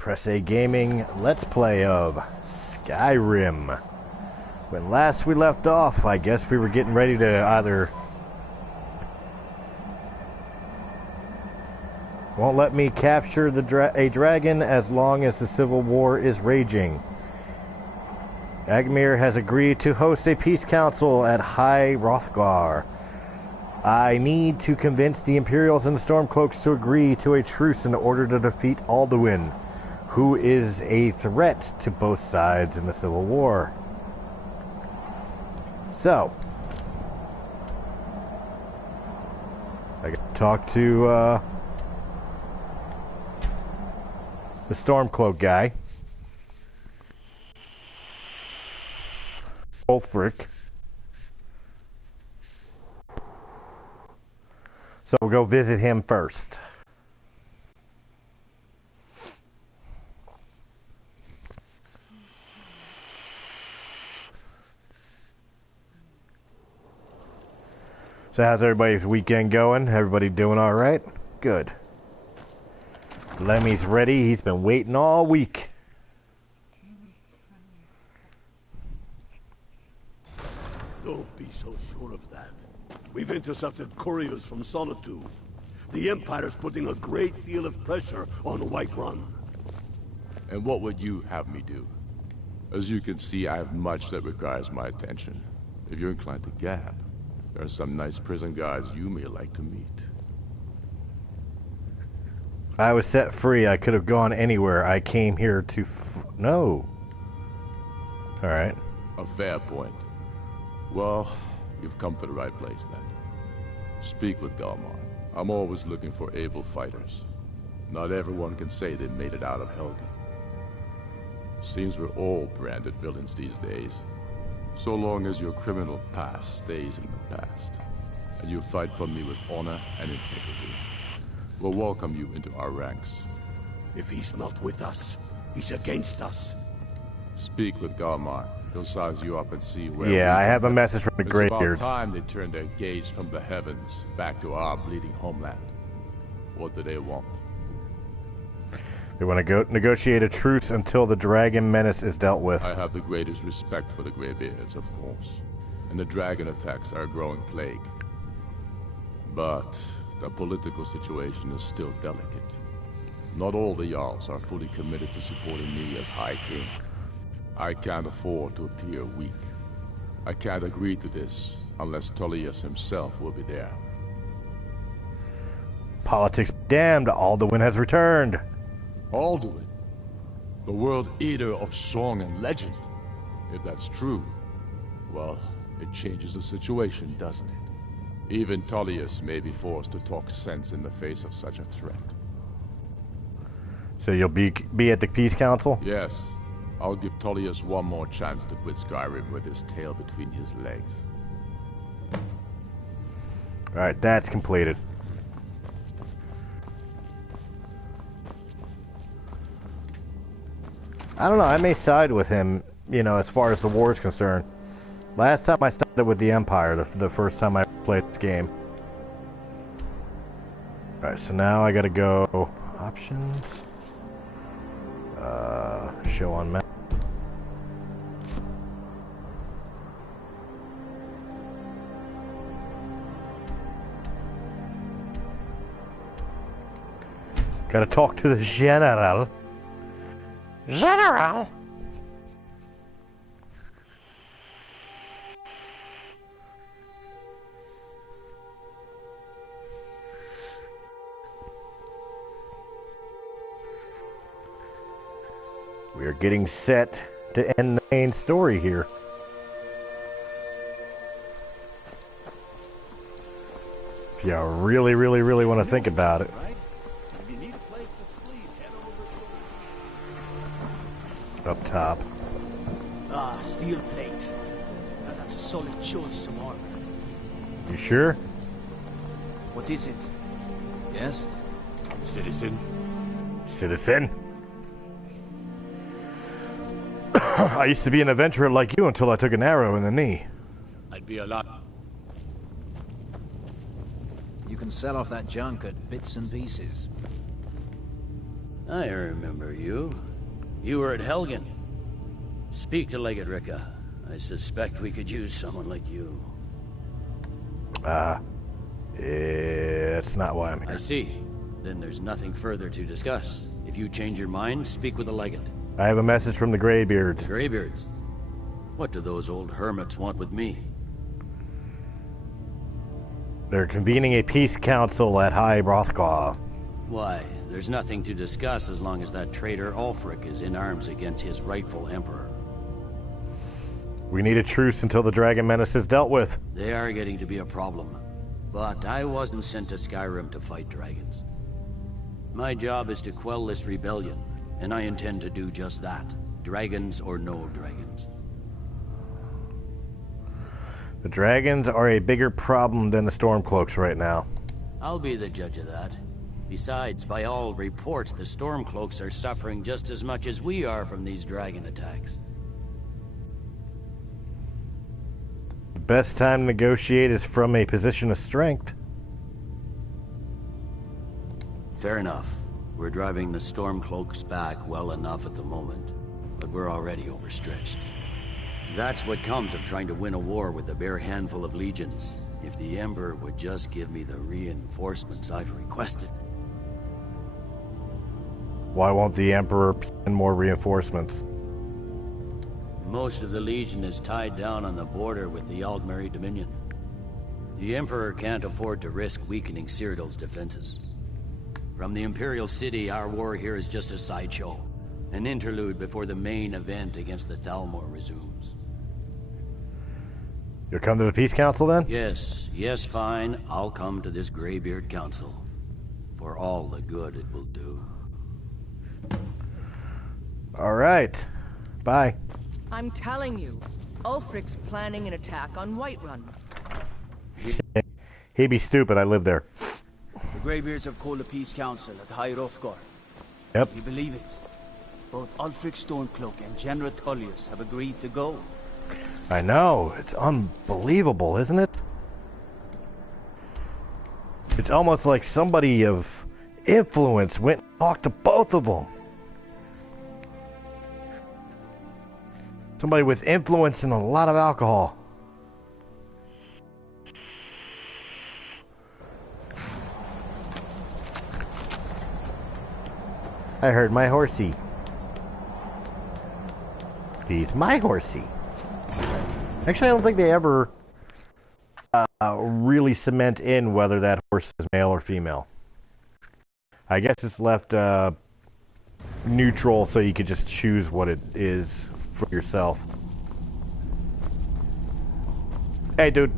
Press A Gaming Let's Play of Skyrim. When last we left off, I guess we were getting ready to either... Won't let me capture a dragon as long as the civil war is raging. Agmir has agreed to host a peace council at High Hrothgar. I need to convince the Imperials and the Stormcloaks to agree to a truce in order to defeat Alduin, who is a threat to both sides in the Civil War. So, I got to talk to the Stormcloak guy, Ulfric. So we'll go visit him first. So how's everybody's weekend going? Everybody doing all right? Good. Lemmy's ready. He's been waiting all week. Don't be so sure of that. We've intercepted couriers from Solitude. The Empire's putting a great deal of pressure on Whiterun. And what would you have me do? As you can see, I have much that requires my attention. If you're inclined to gab, there are some nice prison guards you may like to meet. If I was set free, I could have gone anywhere. I came here to... No. Alright. A fair point. Well, you've come to the right place then. Speak with Galmar. I'm always looking for able fighters. Not everyone can say they made it out of Helgen. Seems we're all branded villains these days. So long as your criminal past stays in the past, and you fight for me with honor and integrity, we'll welcome you into our ranks. If he's not with us, he's against us. Speak with Galmar. He'll size you up and see where. Yeah, I have a message from the Greybeards. It's about time they turned their gaze from the heavens back to our bleeding homeland. What do they want? They want to go negotiate a truce until the dragon menace is dealt with. I have the greatest respect for the Greybeards, of course. And the dragon attacks are a growing plague. But the political situation is still delicate. Not all the Jarls are fully committed to supporting me as High King. I can't afford to appear weak. I can't agree to this unless Tullius himself will be there. Politics damned, Alduin has returned. Alduin? The world eater of song and legend? If that's true, well, it changes the situation, doesn't it? Even Tullius may be forced to talk sense in the face of such a threat. So you'll be at the Peace Council? Yes. I'll give Tullius one more chance to quit Skyrim with his tail between his legs. Alright, that's completed. I don't know, I may side with him, you know, as far as the war is concerned. Last time I sided with the Empire, the first time I played this game. Alright, so now I gotta go... Options... show on map. Gotta talk to the General. General! We are getting set to end the main story here. If you really, really, really want to think about it. Up top. Ah, steel plate. Now that's a solid choice of armor. You sure? What is it? Yes? Citizen. Citizen? I used to be an adventurer like you until I took an arrow in the knee. I'd be a lot. You can sell off that junk at bits and pieces. I remember you. You were at Helgen. Speak to Legate Ricka. I suspect we could use someone like you. It's not why I'm here. I see. Then there's nothing further to discuss. If you change your mind, speak with the Legate. I have a message from the Greybeards. Greybeards? What do those old hermits want with me? They're convening a peace council at High Hrothgar. Why? There's nothing to discuss as long as that traitor Ulfric is in arms against his rightful emperor. We need a truce until the dragon menace is dealt with. They are getting to be a problem. But I wasn't sent to Skyrim to fight dragons. My job is to quell this rebellion, and I intend to do just that. Dragons or no dragons. The dragons are a bigger problem than the Stormcloaks right now. I'll be the judge of that. Besides, by all reports, the Stormcloaks are suffering just as much as we are from these dragon attacks. The best time to negotiate is from a position of strength. Fair enough. We're driving the Stormcloaks back well enough at the moment, but we're already overstretched. That's what comes of trying to win a war with a bare handful of legions. If the Emperor would just give me the reinforcements I've requested. Why won't the Emperor send more reinforcements? Most of the Legion is tied down on the border with the Aldmeri Dominion. The Emperor can't afford to risk weakening Cyrodiil's defenses. From the Imperial City, our war here is just a sideshow. An interlude before the main event against the Thalmor resumes. You'll come to the Peace Council then? Yes, fine. I'll come to this Greybeard Council. For all the good it will do. Alright. Bye. I'm telling you, Ulfric's planning an attack on Whiterun. He'd be stupid, I live there. The Greybeards have called a peace council at High Hrothgar. Yep. You believe it? Both Ulfric Stormcloak and General Tullius have agreed to go. I know. It's unbelievable, isn't it? It's almost like somebody of influence went and talked to both of them. Somebody with influence and a lot of alcohol. I heard my horsey. He's my horsey. Actually, I don't think they ever really cement in whether that horse is male or female. I guess it's left neutral so you could just choose what it is for yourself. Hey, dude.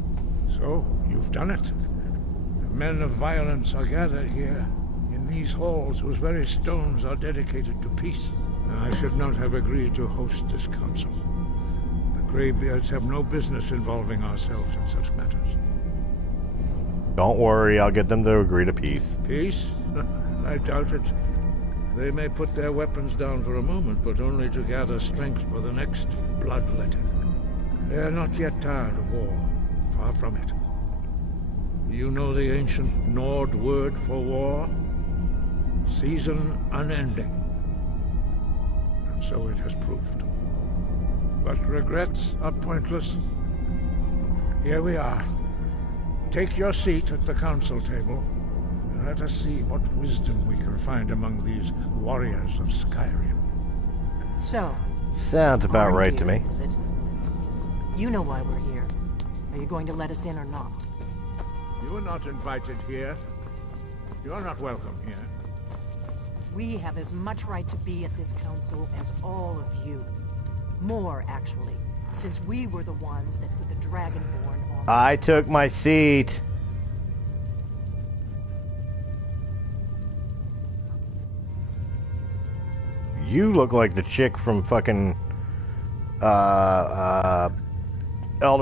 So, you've done it. The men of violence are gathered here, in these halls whose very stones are dedicated to peace. I should not have agreed to host this council. The Greybeards have no business involving ourselves in such matters. Don't worry, I'll get them to agree to peace. Peace? I doubt it. They may put their weapons down for a moment, but only to gather strength for the next bloodletting. They are not yet tired of war. Far from it. You know the ancient Nord word for war? Season unending. And so it has proved. But regrets are pointless. Here we are. Take your seat at the council table, and let us see what wisdom we can find among these warriors of Skyrim. So, Sounds about armed right to here, me. is it? You know why we're here. Are you going to let us in or not? You are not invited here. You are not welcome here. We have as much right to be at this council as all of you. More, actually, since we were the ones that put the Dragonborn on. I took my seat. You look like the chick from fucking Elder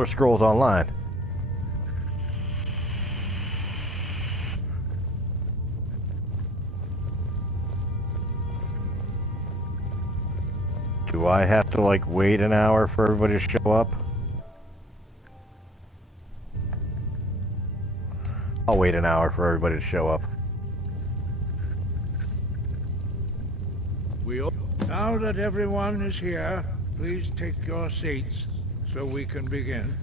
Scrolls Online. Do I have to like wait an hour for everybody to show up? I'll wait an hour for everybody to show up. Now that everyone is here, please take your seats so we can begin.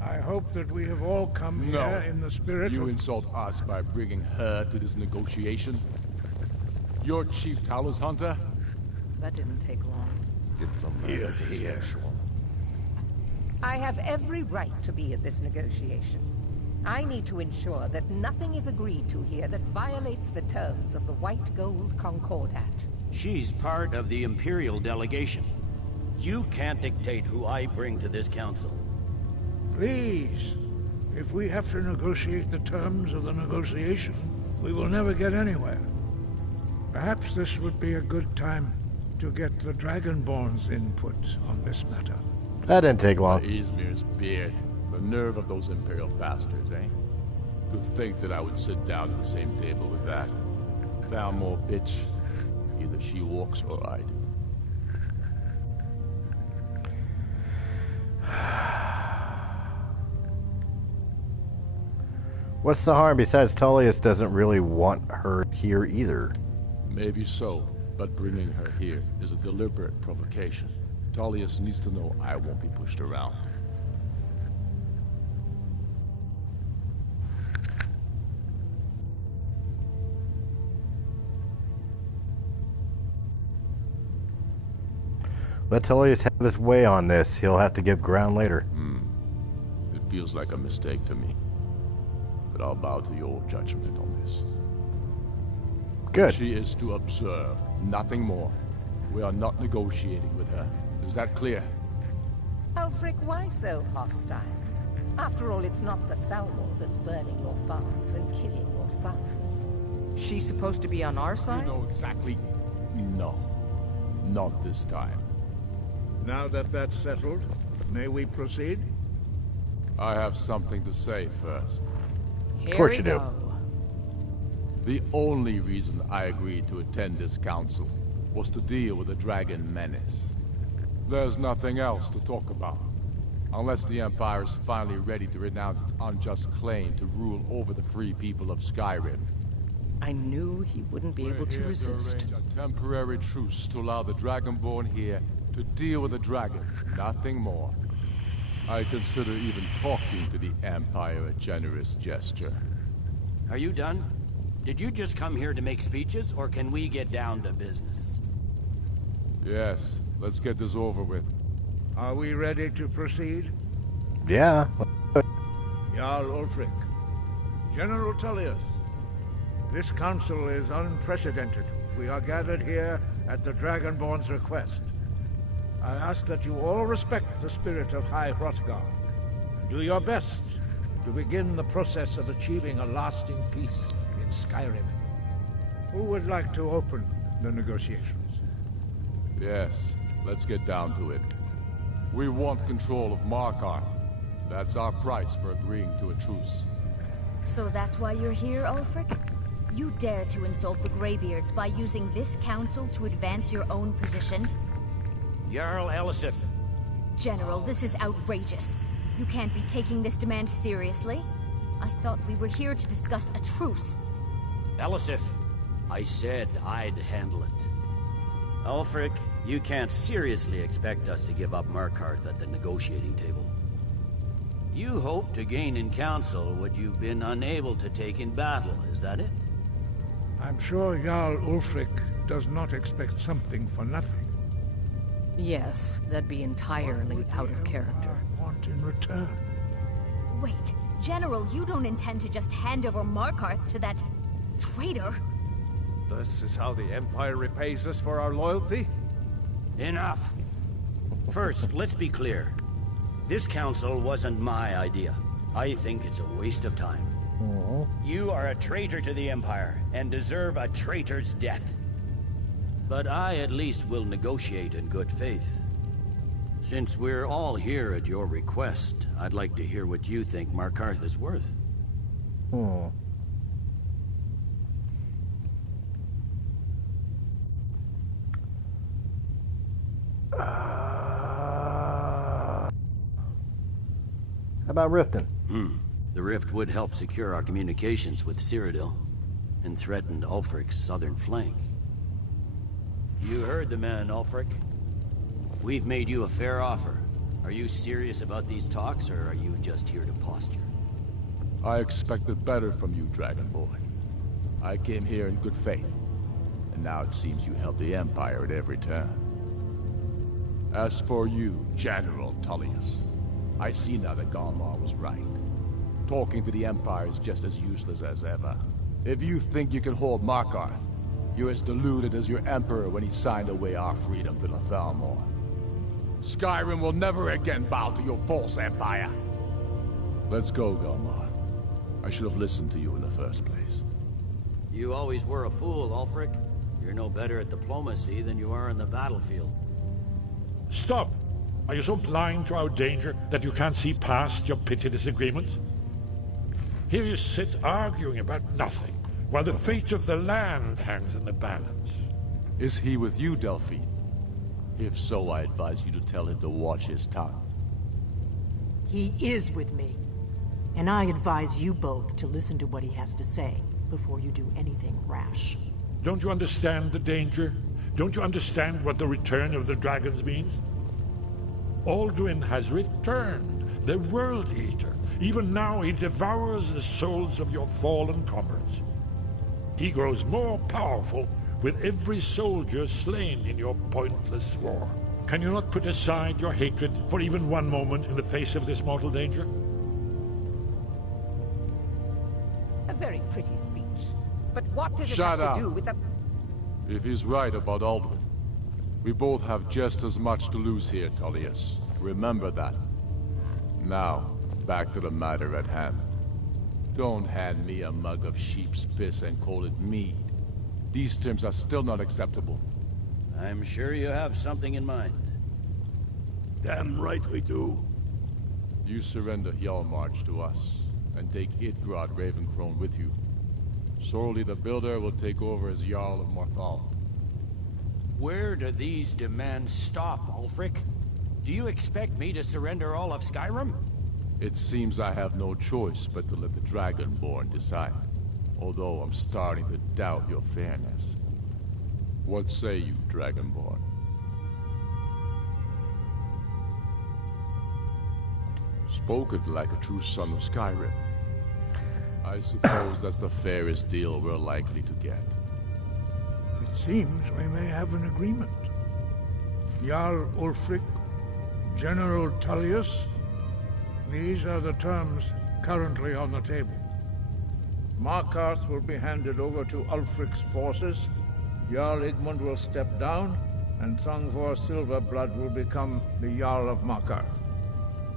I hope that we have all come here in the spirit You of... insult us by bringing her to this negotiation? You're Chief Talos Hunter? That didn't take long. Here, here. I have every right to be at this negotiation. I need to ensure that nothing is agreed to here that violates the terms of the White Gold Concordat. She's part of the Imperial delegation. You can't dictate who I bring to this council. Please, if we have to negotiate the terms of the negotiation, we will never get anywhere. Perhaps this would be a good time to get the Dragonborn's input on this matter. That didn't take long. Izmir's beard. The nerve of those Imperial bastards, eh? To think that I would sit down at the same table with that. Thalmor bitch. Either she walks or I do. What's the harm besides Tullius doesn't really want her here either? Maybe so, but bringing her here is a deliberate provocation. Tullius needs to know I won't be pushed around. Let Tullius have his way on this. He'll have to give ground later. It feels like a mistake to me. But I'll bow to your judgment on this. Good. She is to observe, nothing more. We are not negotiating with her. Is that clear? Ulfric, why so hostile? After all, it's not the Thalmor that's burning your farms and killing your sons. She's supposed to be on our You side? know exactly. No. Not this time. Now that that's settled, may we proceed? I have something to say first. Here course we you do. go. The only reason I agreed to attend this council was to deal with the dragon menace. There's nothing else to talk about. Unless the Empire is finally ready to renounce its unjust claim to rule over the free people of Skyrim. I knew he wouldn't be able to resist. Arrange a temporary truce to allow the Dragonborn here to deal with the dragons, nothing more. I consider even talking to the Empire a generous gesture. Are you done? Did you just come here to make speeches, or can we get down to business? Yes, let's get this over with. Are we ready to proceed? Yeah. Jarl Ulfric, General Tullius, this council is unprecedented. We are gathered here at the Dragonborn's request. I ask that you all respect the spirit of High Hrothgar, and do your best to begin the process of achieving a lasting peace in Skyrim. Who would like to open the negotiations? Yes, let's get down to it. We want control of Markarth. That's our price for agreeing to a truce. So that's why you're here, Ulfric? You dare to insult the Greybeards by using this council to advance your own position? Jarl Elisif. General, this is outrageous. You can't be taking this demand seriously. I thought we were here to discuss a truce. Elisif, I said I'd handle it. Ulfric, you can't seriously expect us to give up Markarth at the negotiating table. You hope to gain in council what you've been unable to take in battle, is that it? I'm sure Jarl Ulfric does not expect something for nothing. Yes, that'd be entirely out of character. I want in return. Wait, General, you don't intend to just hand over Markarth to that traitor? This is how the Empire repays us for our loyalty? Enough! First, let's be clear. This council wasn't my idea. I think it's a waste of time. You are a traitor to the Empire, and deserve a traitor's death. But I at least will negotiate in good faith. Since we're all here at your request, I'd like to hear what you think Markarth is worth. How about Riften? The rift would help secure our communications with Cyrodiil. and threatened Ulfric's southern flank. You heard the man, Ulfric. We've made you a fair offer. Are you serious about these talks, or are you just here to posture? I expected better from you, Dragonborn. I came here in good faith, and now it seems you help the Empire at every turn. As for you, General Tullius, I see now that Galmar was right. Talking to the Empire is just as useless as ever. If you think you can hold Markarth, you're as deluded as your Emperor when he signed away our freedom to the Thalmor. Skyrim will never again bow to your false empire. Let's go, Galmar. I should have listened to you in the first place. You always were a fool, Ulfric. You're no better at diplomacy than you are in the battlefield. Stop! Are you so blind to our danger that you can't see past your petty disagreements? Here you sit arguing about nothing, while the fate of the land hangs in the balance. Is he with you, Delphine? If so, I advise you to tell him to watch his tongue. He is with me. And I advise you both to listen to what he has to say before you do anything rash. Don't you understand the danger? Don't you understand what the return of the dragons means? Alduin has returned, the World Eater. Even now he devours the souls of your fallen comrades. He grows more powerful with every soldier slain in your pointless war. Can you not put aside your hatred for even one moment in the face of this mortal danger? A very pretty speech. But what does it Shut have up. to do with the... If he's right about Alduin, we both have just as much to lose here, Tullius. Remember that. Now, back to the matter at hand. Don't hand me a mug of sheep's piss and call it mead. These terms are still not acceptable. I'm sure you have something in mind. Damn right we do. You surrender Hjalmarch to us, and take Idgrod Ravencrone with you. Sorli the Builder will take over as Jarl of Morthal. Where do these demands stop, Ulfric? Do you expect me to surrender all of Skyrim? It seems I have no choice but to let the Dragonborn decide. Although I'm starting to doubt your fairness. What say you, Dragonborn? Spoken like a true son of Skyrim. I suppose that's the fairest deal we're likely to get. It seems we may have an agreement. Jarl Ulfric, General Tullius, these are the terms currently on the table. Markarth will be handed over to Ulfric's forces, Jarl Igmund will step down, and Thongvor Silverblood will become the Jarl of Markarth.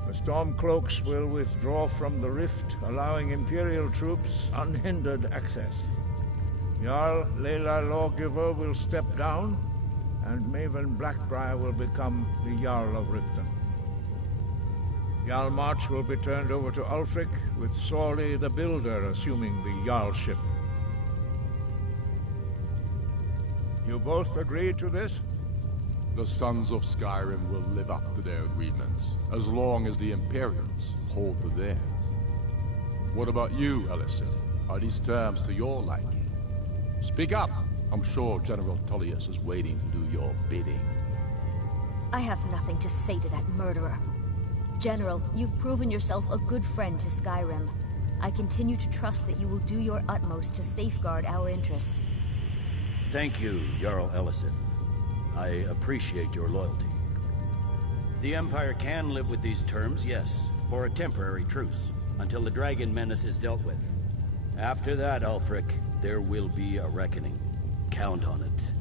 The Stormcloaks will withdraw from the rift, allowing Imperial troops unhindered access. Jarl Leila Lawgiver will step down, and Maven Blackbriar will become the Jarl of Riften. Hjalmarch will be turned over to Ulfric, with Sorli the Builder assuming the Jarlship. You both agree to this? The Sons of Skyrim will live up to their agreements, as long as the Imperials hold to theirs. What about you, Elisif? Are these terms to your liking? Speak up! I'm sure General Tullius is waiting to do your bidding. I have nothing to say to that murderer. General, you've proven yourself a good friend to Skyrim. I continue to trust that you will do your utmost to safeguard our interests. Thank you, Jarl Elisif. I appreciate your loyalty. The Empire can live with these terms, yes, for a temporary truce, until the dragon menace is dealt with. After that, Ulfric, there will be a reckoning. Count on it.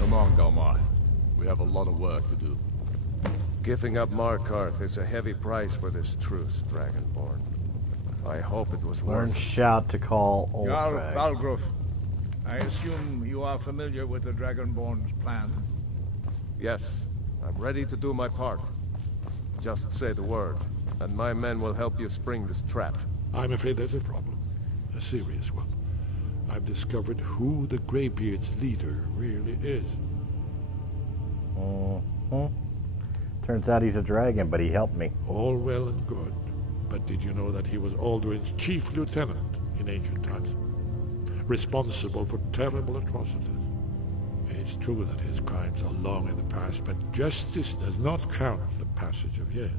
Come on, Galmar. We have a lot of work to do. Giving up Markarth is a heavy price for this truce, Dragonborn. I hope it was Learn worth it. shout to call Jarl Ulfric. Balgruf, I assume you are familiar with the Dragonborn's plan? Yes, I'm ready to do my part. Just say the word, and my men will help you spring this trap. I'm afraid there's a problem. A serious one. I've discovered who the Greybeard's leader really is. Turns out he's a dragon, but he helped me. All well and good. But did you know that he was Alduin's chief lieutenant in ancient times? responsible for terrible atrocities. It's true that his crimes are long in the past, but justice does not count the passage of years.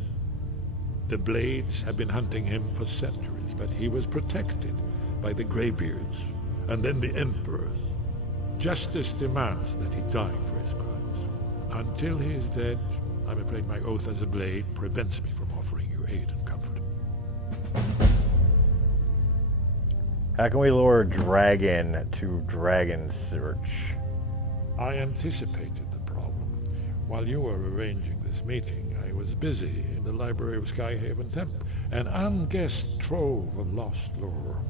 The Blades have been hunting him for centuries, but he was protected by the Greybeards, and then the Emperors. Justice demands that he die for his crimes. Until he is dead, I'm afraid my oath as a Blade prevents me from offering you aid and comfort. How can we lure a dragon to Dragon Search? I anticipated the problem. While you were arranging this meeting, I was busy in the library of Skyhaven Temp, an unguessed trove of lost lore.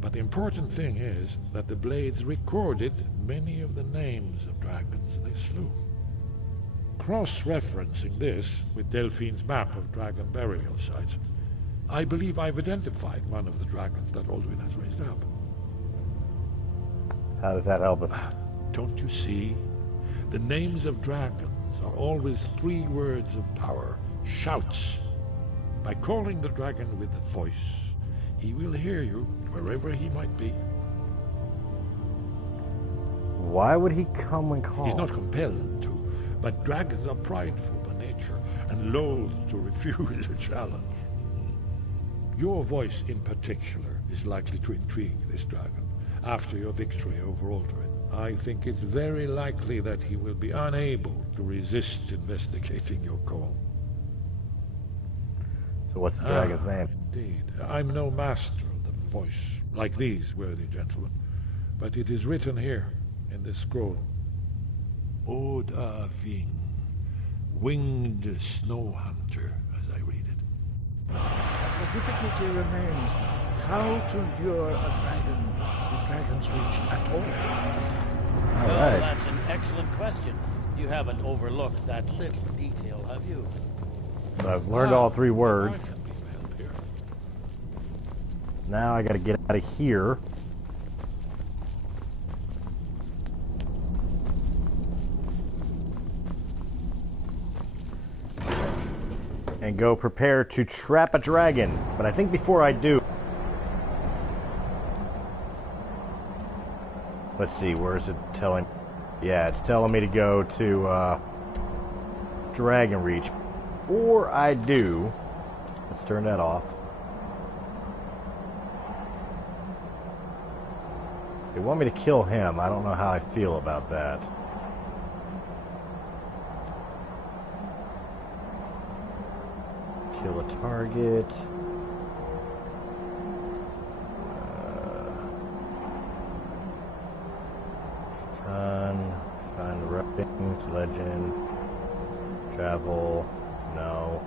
But the important thing is that the Blades recorded many of the names of dragons they slew. Cross-referencing this with Delphine's map of dragon burial sites, I believe I've identified one of the dragons that Alduin has raised up. How does that help us? Don't you see? The names of dragons are always 3 words of power, shouts. By calling the dragon with the voice, he will hear you wherever he might be. Why would he come and call? He's not compelled to, but dragons are prideful by nature and loath to refuse a challenge. Your voice in particular is likely to intrigue this dragon after your victory over Alduin. I think it's very likely that he will be unable to resist investigating your call. So what's the dragon's name? Indeed. I'm no master of the voice, like these worthy gentlemen, but it is written here in this scroll. Oda Ving, winged snow hunter, as I read it. The difficulty remains how to lure a dragon to Dragon's Reach at all. Well, that's an excellent question. You haven't overlooked that little detail, have you? I've learned all 3 words. Now I gotta get out of here. And go prepare to trap a dragon. But I think before I do... Let's see, where is it telling... Yeah, it's telling me to go to Dragon Reach. Before I do... Let's turn that off. They want me to kill him. I don't know how I feel about that. Kill a target. Find writings, legend, travel, no.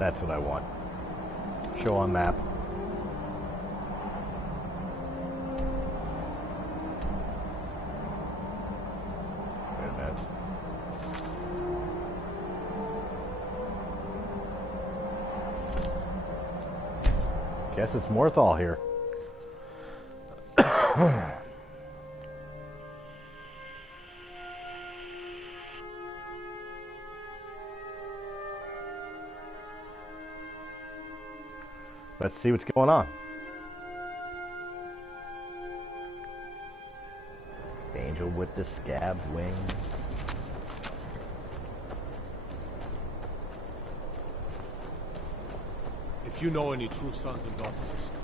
That's what I want. Show on map. Wait a minute. Guess it's Morthal here. Let's see what's going on. Angel with the scab wing. If you know any true sons and daughters of Skyrim.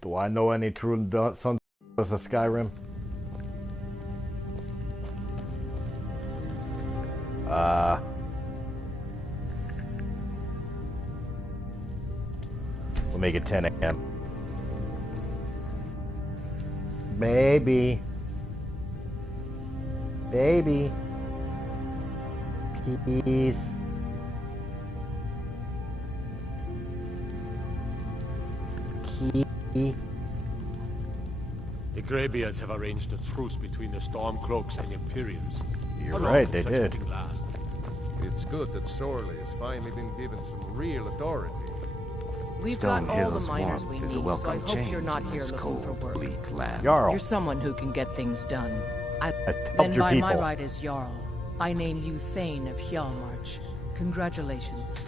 Do I know any true sons of Skyrim? We'll make it 10 a.m. Baby. Baby. Please. The Greybeards have arranged a truce between the Stormcloaks and Imperials. You're right, they did. It's good that Sorley has finally been given some real authority. We've got all the miners we need, so I hope you're not here looking for work. Jarl. You're someone who can get things done. I helped Then your by my people. right as Jarl, I name you Thane of Hjalmarch, Congratulations.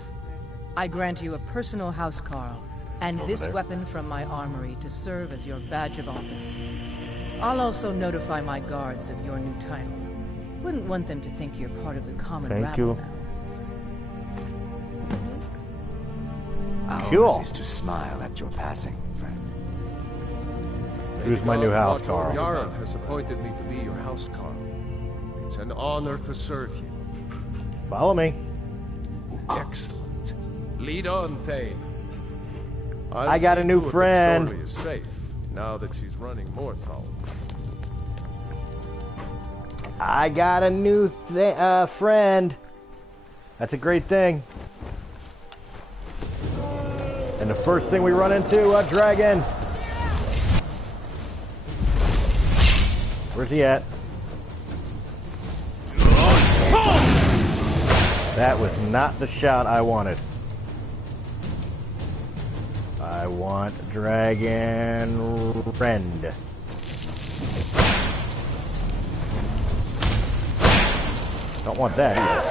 I grant you a personal housecarl, and this weapon from my armory to serve as your badge of office. I'll also notify my guards of your new title. Wouldn't want them to think you're part of the common rabble now. Ours is to smile at your passing, friend. Who's my new house, Carl? Yaron has appointed me to be your house, Carl. It's an honor to serve you. Follow me. Excellent. Lead on, Thane. I got a new friend. Sorely is safe now that she's running Morthal. I got a new friend. That's a great thing. And the first thing we run into, a dragon. Where's he at? That was not the shot I wanted. I want dragon friend. Don't want that either.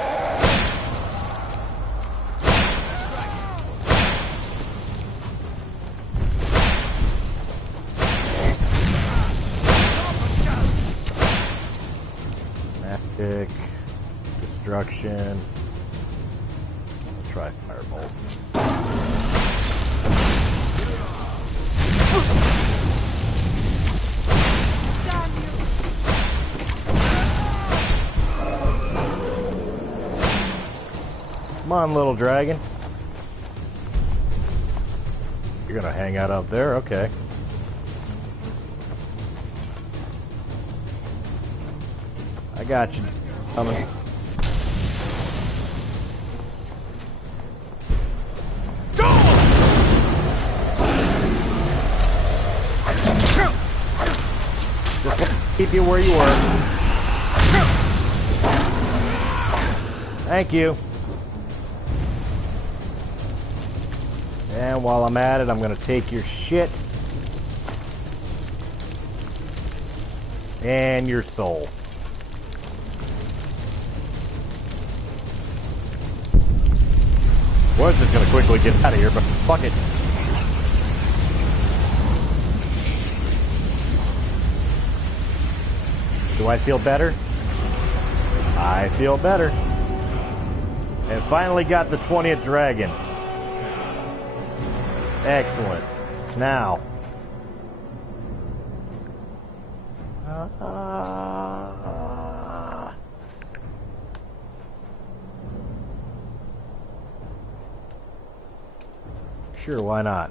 Magic, destruction. Let's try firebolt. Come on, little dragon. You're gonna hang out up there? Okay. I got you. Coming. Just keep you where you were. Thank you. And while I'm at it, I'm gonna take your shit and your soul. Was just gonna quickly get out of here, but fuck it. Do I feel better? I feel better. And finally got the 20th dragon. Excellent. Now. Sure, why not?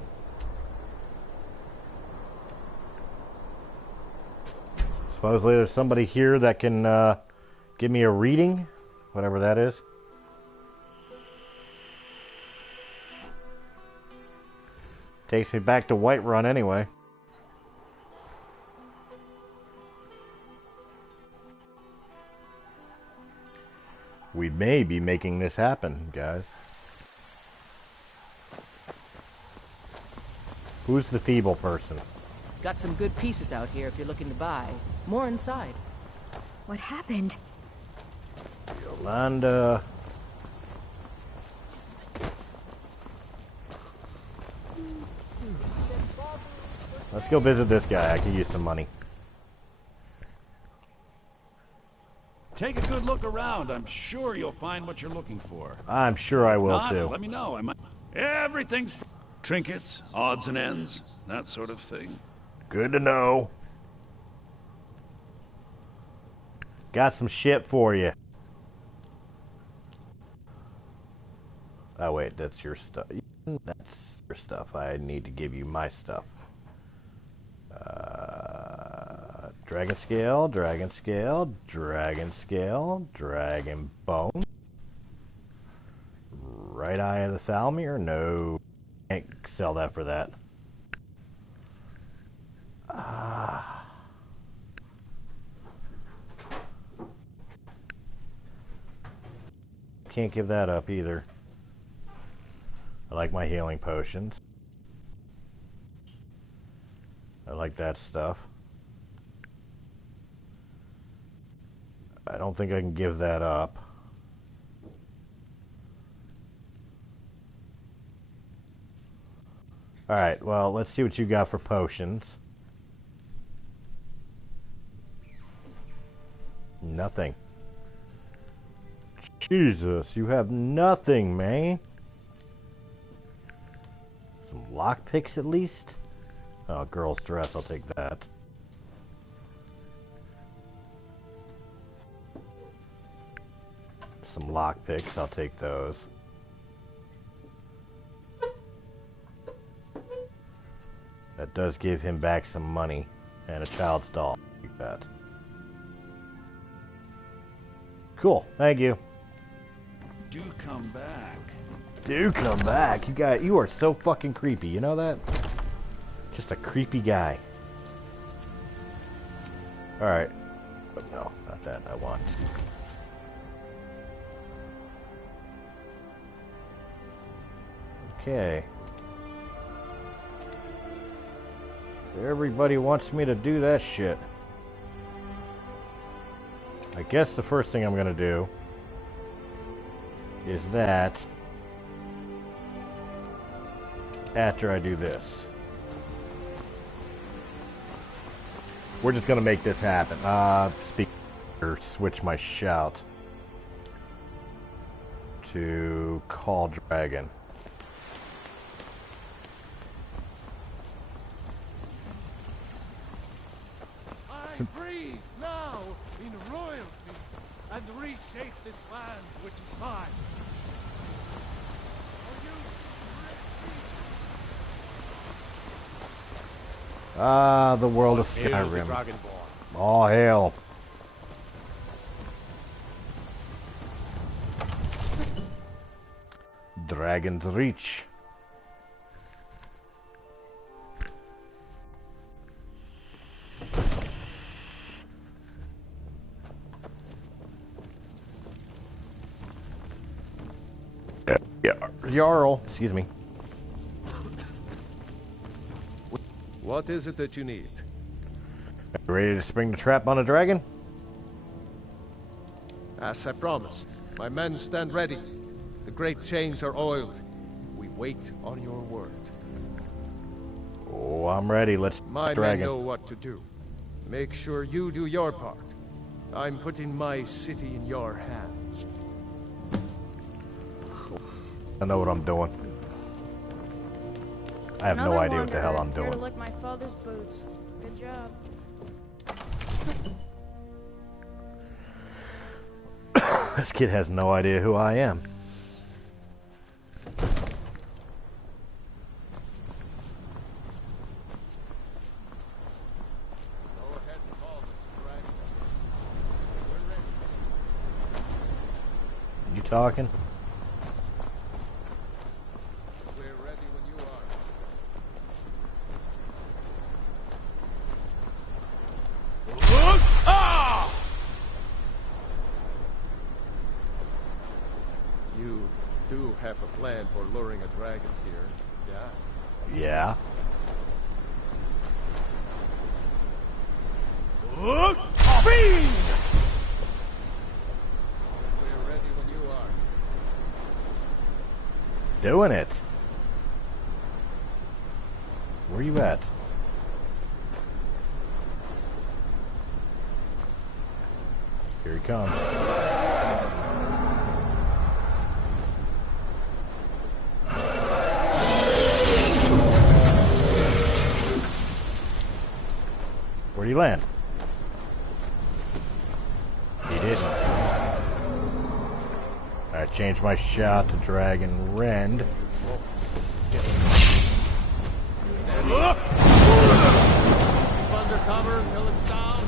Supposedly there's somebody here that can give me a reading, whatever that is. Takes me back to Whiterun anyway. We may be making this happen, guys. Who's the feeble person? Got some good pieces out here if you're looking to buy. More inside. What happened? Yolanda. Let's go visit this guy. I can use some money. Take a good look around. I'm sure you'll find what you're looking for. I'm sure I will too. Let me know. Everything's trinkets, odds and ends, that sort of thing. Good to know. Got some shit for you. Oh wait, that's your stuff. That's your stuff. I need to give you my stuff. Dragon scale, dragon scale, dragon scale, dragon bone. Right eye of the Thalmir? No. Can't sell that for that. Can't give that up either. I like my healing potions. I like that stuff. I don't think I can give that up. Alright, well, let's see what you got for potions. Nothing. Jesus, you have nothing, man. Some lockpicks at least? Oh, girl's dress, I'll take that. Some lockpicks, I'll take those. That does give him back some money. And a child's doll. Like that. Cool, thank you. Do come back. Do come back. You are so fucking creepy, you know that? Just a creepy guy. Alright. But no, not that I want. Okay. Everybody wants me to do that shit. I guess the first thing I'm gonna do is that after I do this. We're just gonna make this happen. Speak or switch my shout to call dragon. I breathe now in royalty and reshape this land which is mine. Ah, the world of Skyrim. All hail. Dragon's Reach. Jarl, excuse me. What is it that you need? Ready to spring the trap on a dragon? As I promised, my men stand ready. The great chains are oiled. We wait on your word. Oh, I'm ready. Let's my dragon. Men know what to do. Make sure you do your part. I'm putting my city in your hands. I know what I'm doing. I have no idea what the hell I'm doing. Here to lick my father's boots. Good job. This kid has no idea who I am. You talking? Have a plan for luring a dragon here, yeah? Yeah. We're ready when you are. Doing it. Where you at? Here he comes. Where'd he land? He didn't. I changed my shout to Dragon Rend. Undercover until it's down.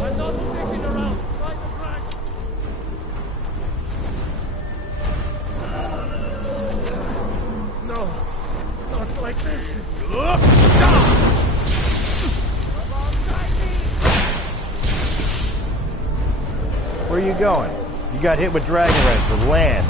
I'm not sticking around. Fight the dragon. No, not like this. Where are you going? You got hit with Dragon Rend for land.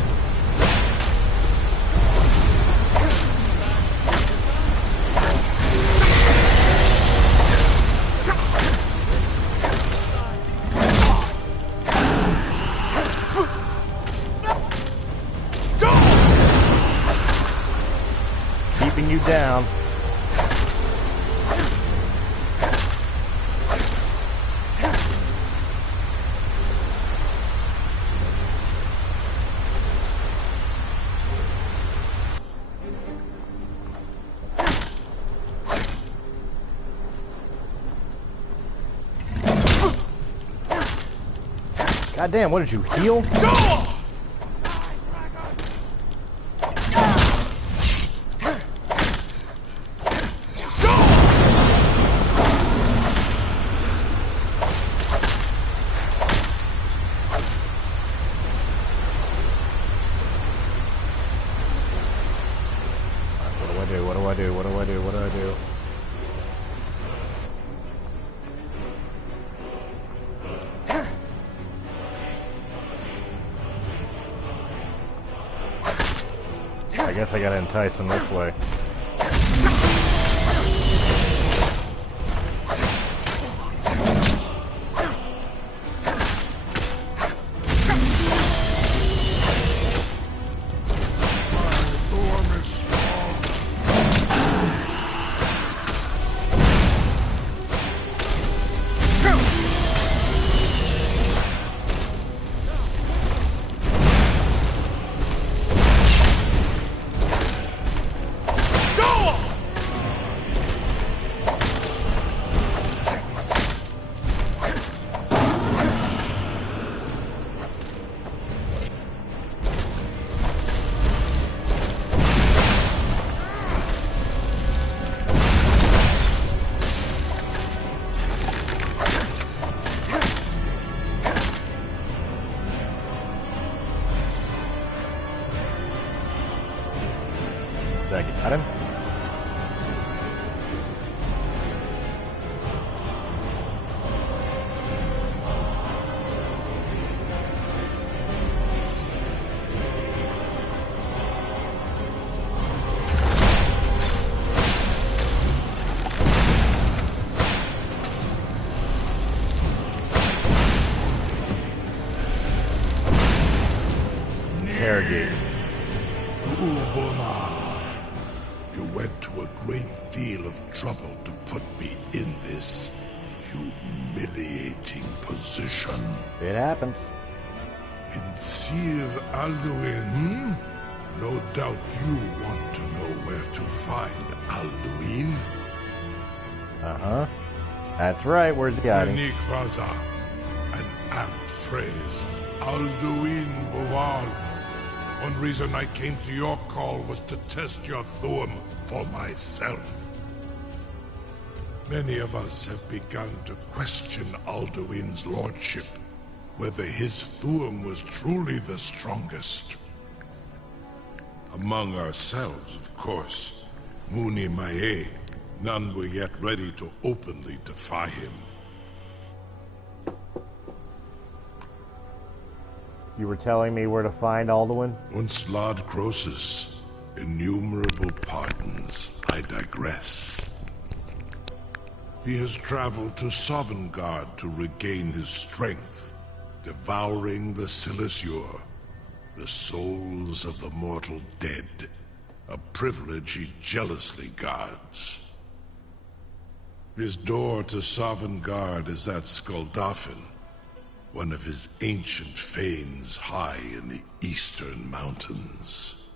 God damn, what did you heal? I guess I gotta entice him this way. Got him? Interrogate. You went to a great deal of trouble to put me in this humiliating position. It happens. Sir Alduin, no doubt you want to know where to find Alduin. Uh-huh. That's right, where's the guy? Unique Vaza, an apt phrase. Alduin Boval. One reason I came to your call was to test your Thuum for myself. Many of us have begun to question Alduin's lordship, whether his Thuum was truly the strongest. Among ourselves, of course, Muni Mae, none were yet ready to openly defy him. You were telling me where to find Alduin? Once Lord Croesus, innumerable pardons, I digress. He has traveled to Sovngarde to regain his strength, devouring the Silesure, the souls of the mortal dead, a privilege he jealously guards. His door to Sovngarde is at Skuldafn, one of his ancient fanes high in the eastern mountains.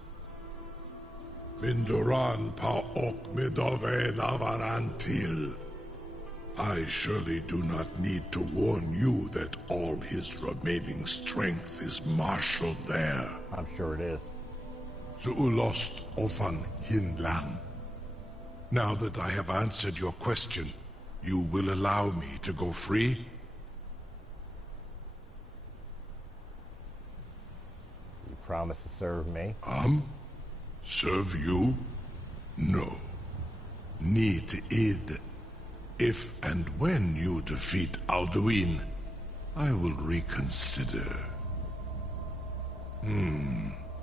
Mindoran pa ok midove navarantil. I surely do not need to warn you that all his remaining strength is marshaled there. I'm sure it is. Zuulost ofan hinlan. Now that I have answered your question, you will allow me to go free? You promise to serve me? Serve you? No. Need id. If and when you defeat Alduin, I will reconsider.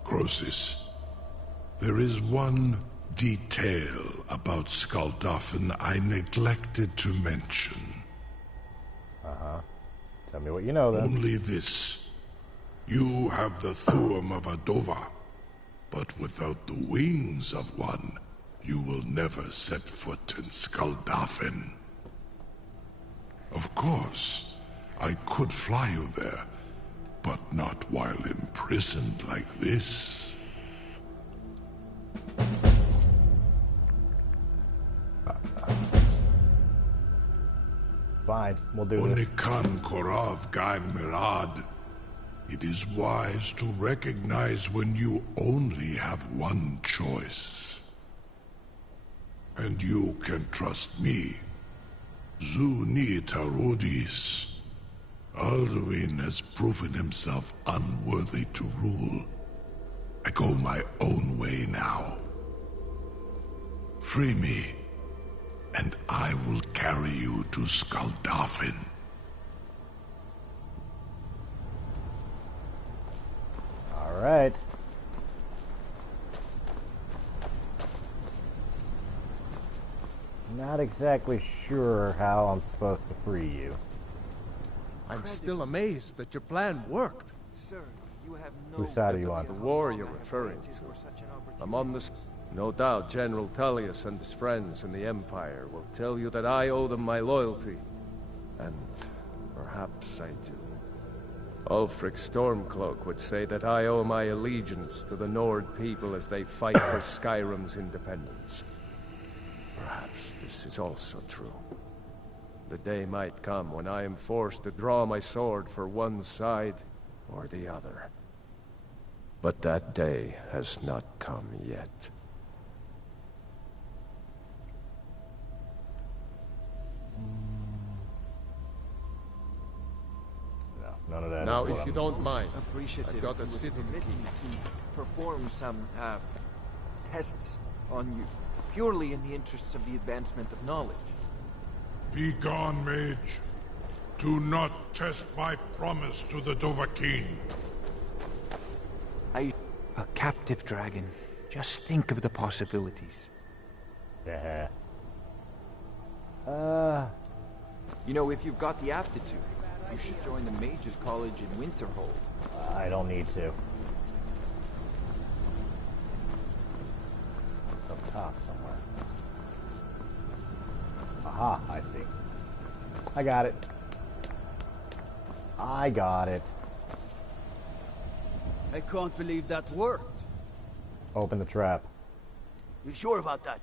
Croesus. There is one detail about Skuldafn I neglected to mention. Uh-huh. Tell me what you know, then. Only this. You have the Thuum of Adova, but without the wings of one, you will never set foot in Skuldafn. Of course, I could fly you there, but not while imprisoned like this. Fine, we'll do this. Onikan Korav Gaim Mirad, It is wise to recognize when you only have one choice. And you can trust me. Zuni Tarudis. Alduin has proven himself unworthy to rule. I go my own way now. Free me, and I will carry you to Skuldafn. All right. Not exactly sure how I'm supposed to free you. I'm still amazed that your plan worked. Sir, you have no... Whose side are you If on? it's the war you're referring to. I'm on the... No doubt General Tullius and his friends in the Empire will tell you that I owe them my loyalty. And perhaps I do. Ulfric Stormcloak would say that I owe my allegiance to the Nord people as they fight for Skyrim's independence. Perhaps this is also true. The day might come when I am forced to draw my sword for one side or the other. But that day has not come yet. No, none of that. Now, if you don't mind, Appreciative I've got a if you would city permit to me to perform some tests on you, purely in the interests of the advancement of knowledge. Be gone, mage. Do not test my promise to the Dovahkiin. A captive dragon. Just think of the possibilities. Yeah. You know, if you've got the aptitude, you should join the Mages College in Winterhold. I don't need to. It's up top somewhere. Aha, I see. I got it. I got it. I can't believe that worked. Open the trap. You sure about that?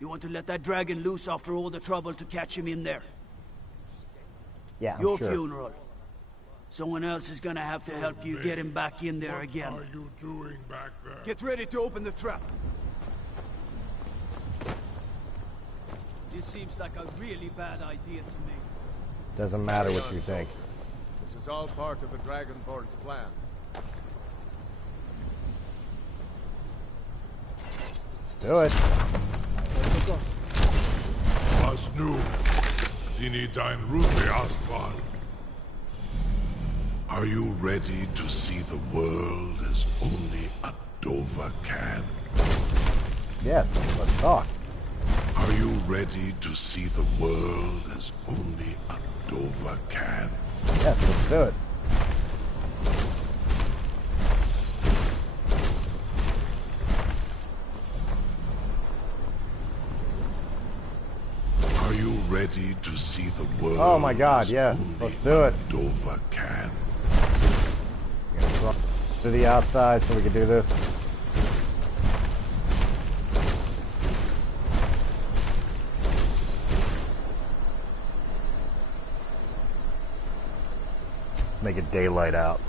You want to let that dragon loose after all the trouble to catch him in there? Yeah, I'm Your sure. funeral. Someone else is gonna have to help you get him back in there again. What are you doing back there? Get ready to open the trap. This seems like a really bad idea to me. Doesn't matter what you think. This is all part of the Dragonborn's plan. Do it. Was nu, Dini dein Rufe Astval. Are you ready to see the world as only a Dova can? Yes, let's talk. Are you ready to see the world as only a Dova can? Yes, let's do it. Are you ready to see the world? Oh my God, as yes, only let's do it. a Dova can? To the outside so we can do this. Make it daylight out.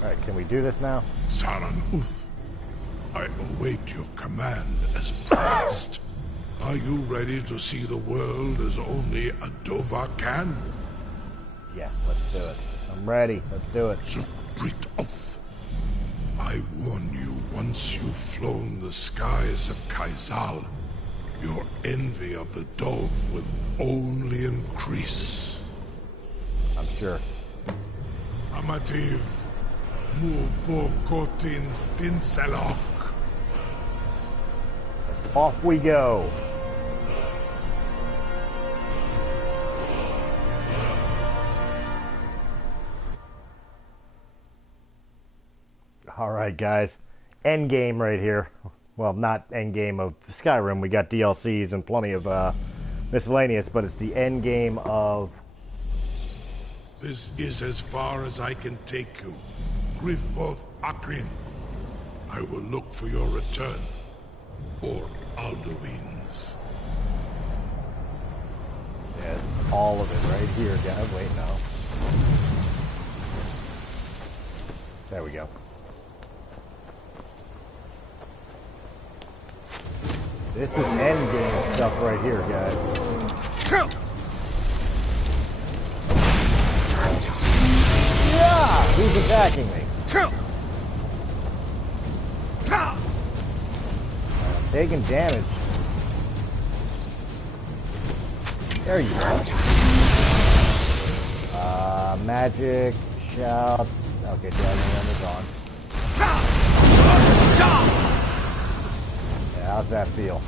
Alright, can we do this now? Saran Uth, I await your command as promised. Are you ready to see the world as only a Dova can? Yeah, let's do it. I'm ready. Let's do it. Zukbrit Uth, I warn you, once you've flown the skies of Kaizal, your envy of the Dove will only increase. I'm sure. Amativ, Mubokotin Stinselok. Off we go. Alright guys, end game right here. Well, not end game of Skyrim, we got DLCs and plenty of miscellaneous, but it's the end game of... This is as far as I can take you. Grifboth Akrin. I will look for your return. or Alduin's. Yeah, all of it right here, guys. Wait, no. There we go. This is endgame stuff right here, guys. Yeah! Who's attacking me? I'm taking damage. There you go. Magic, shouts. Okay, Dragon Runner's on. Yeah, how's that feel?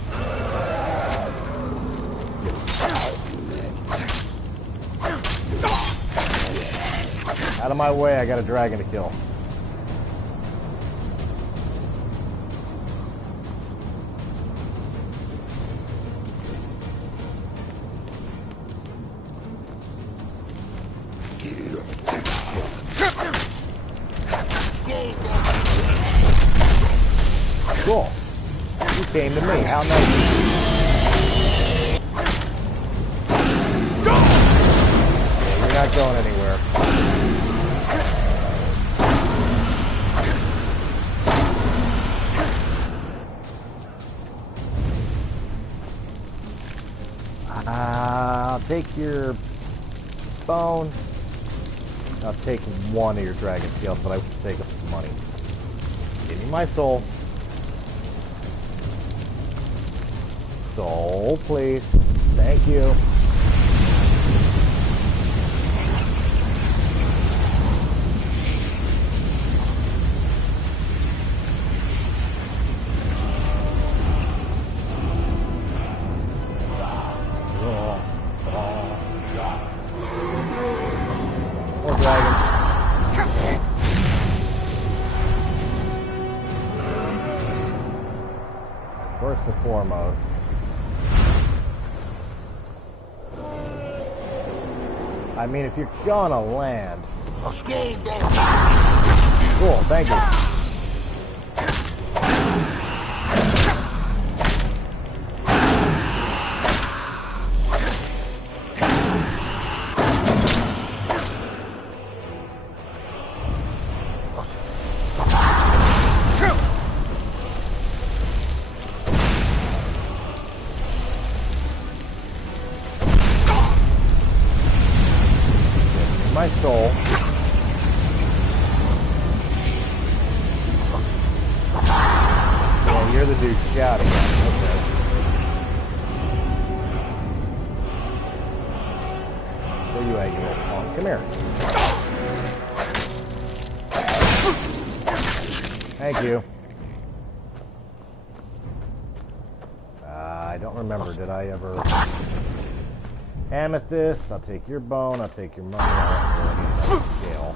Out of my way, I got a dragon to kill. Cool. You came to me. How nice. Yeah, you're not going anywhere. I'll take your bone. I'll take one of your dragon scales, but I will take money. Give me my soul. Soul, please. Thank you. More dragons. First and foremost. I mean, if you're gonna land. Cool, thank you. My soul. Yeah, you're the dude shouting at me. Okay. Where you at, you little punk? Come here. Thank you. I don't remember. Did I ever... Amethyst, I'll take your bone, I'll take your money, I'll need that scale.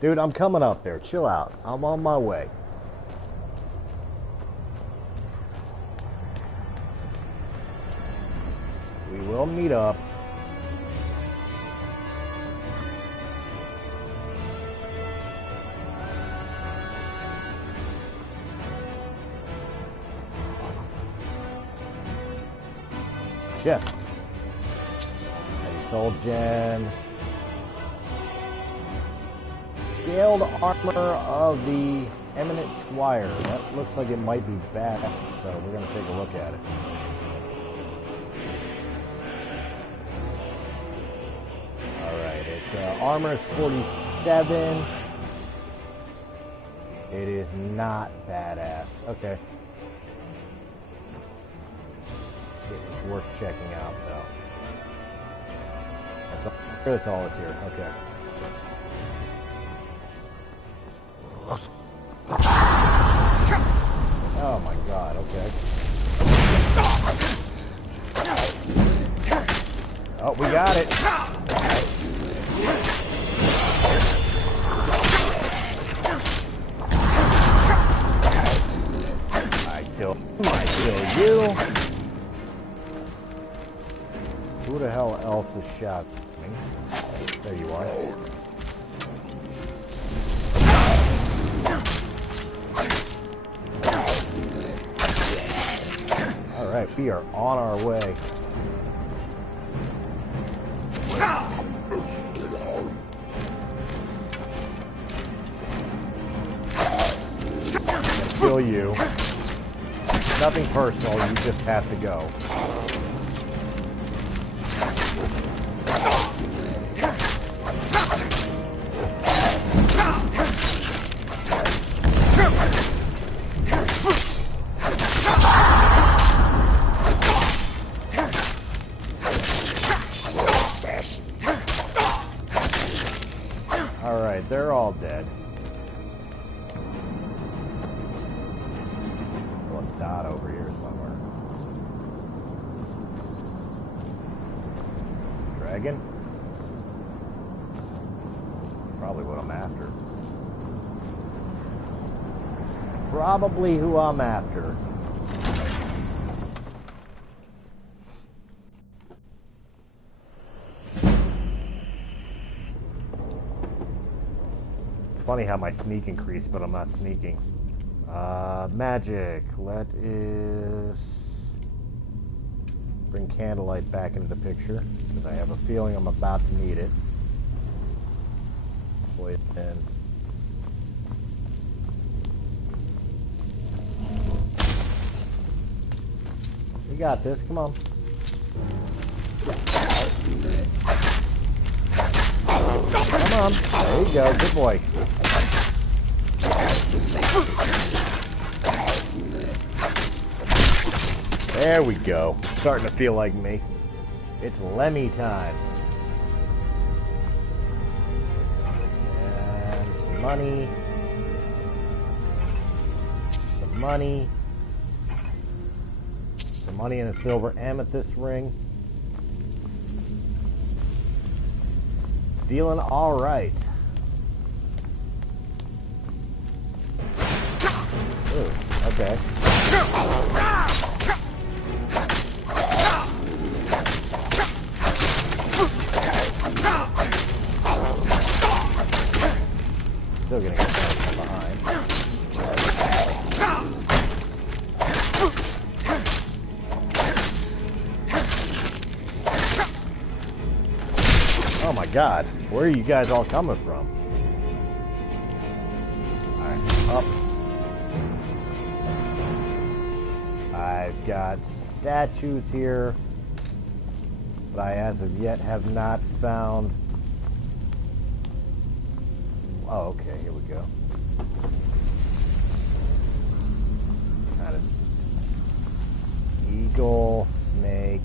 Dude, I'm coming up there. Chill out. I'm on my way. We will meet up. Chest. Soul gem. Scaled armor of the Eminent Squire. That looks like it might be bad, so we're going to take a look at it. Alright, its armor is 47. It is not badass. Okay. It's worth checking out, though. That's all it's here. Okay. Oh my god, okay. Oh, we got it. I kill you. Who the hell else is shot? There you are. We are on our way. Kill you. Nothing personal, you just have to go. Alright, they're all dead. Dot over here somewhere. Dragon? Probably what I'm after. Probably who I'm after. It's funny how my sneak increased, but I'm not sneaking. Magic. Let is bring candlelight back into the picture because I have a feeling I'm about to need it. Poison. We got this. Come on. Come on. There you go. Good boy. There we go. Starting to feel like me. It's Lemmy time. And some money. Some money. Some money and a silver amethyst ring. Feeling alright. Ooh, okay. Still getting attacked from behind. Oh my god, where are you guys all coming from? Alright, up. I've got statues here, but I as of yet have not found... Oh, okay, here we go. Kind of eagle, snake.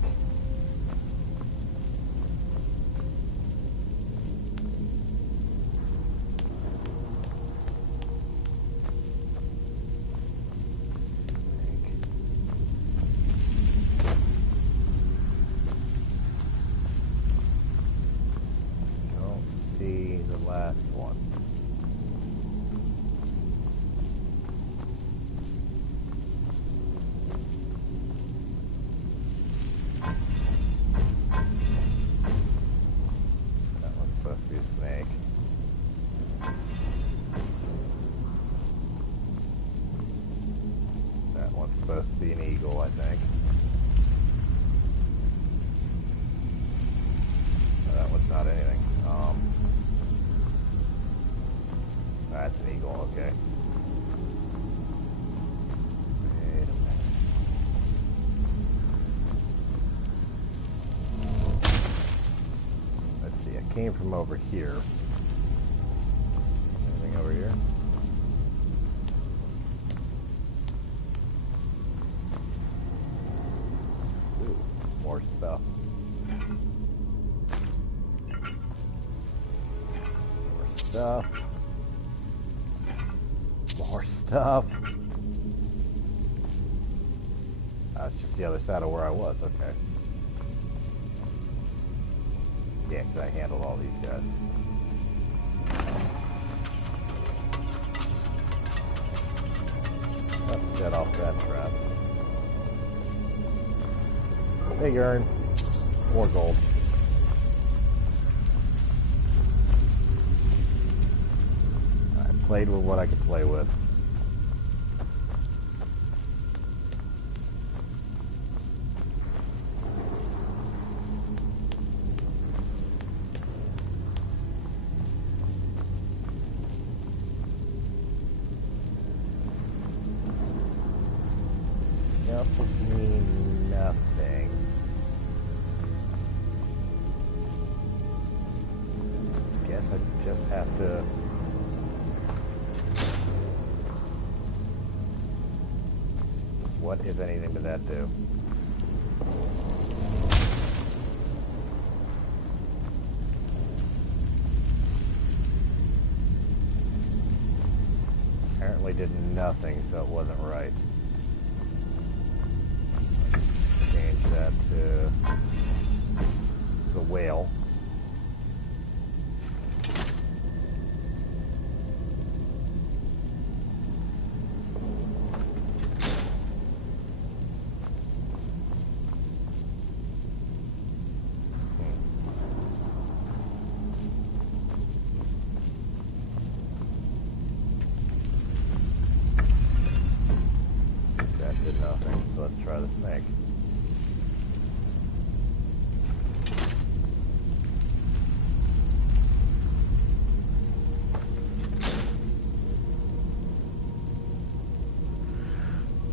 Supposed to be an eagle, I think. That one's not anything. That's an eagle, okay. Wait a minute. Let's see, I came from over here. Anything over here? More stuff. More stuff. More stuff. That's just the other side of where I was, okay. Yeah, because I handled all these guys. Let's set off that trap. Big urn. More gold. I played with what I could play with. Councils mean nothing. Guess I just have to... What, if anything, did that do? Apparently did nothing, so it wasn't right. Change that to the whale.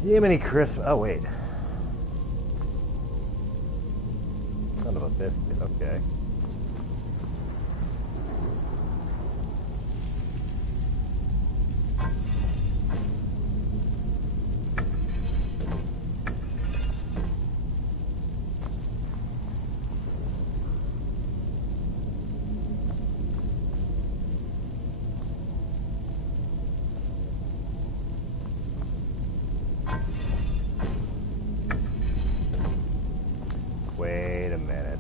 Jiminy Christmas. Oh, wait. Son of a biscuit. Okay. Wait a minute.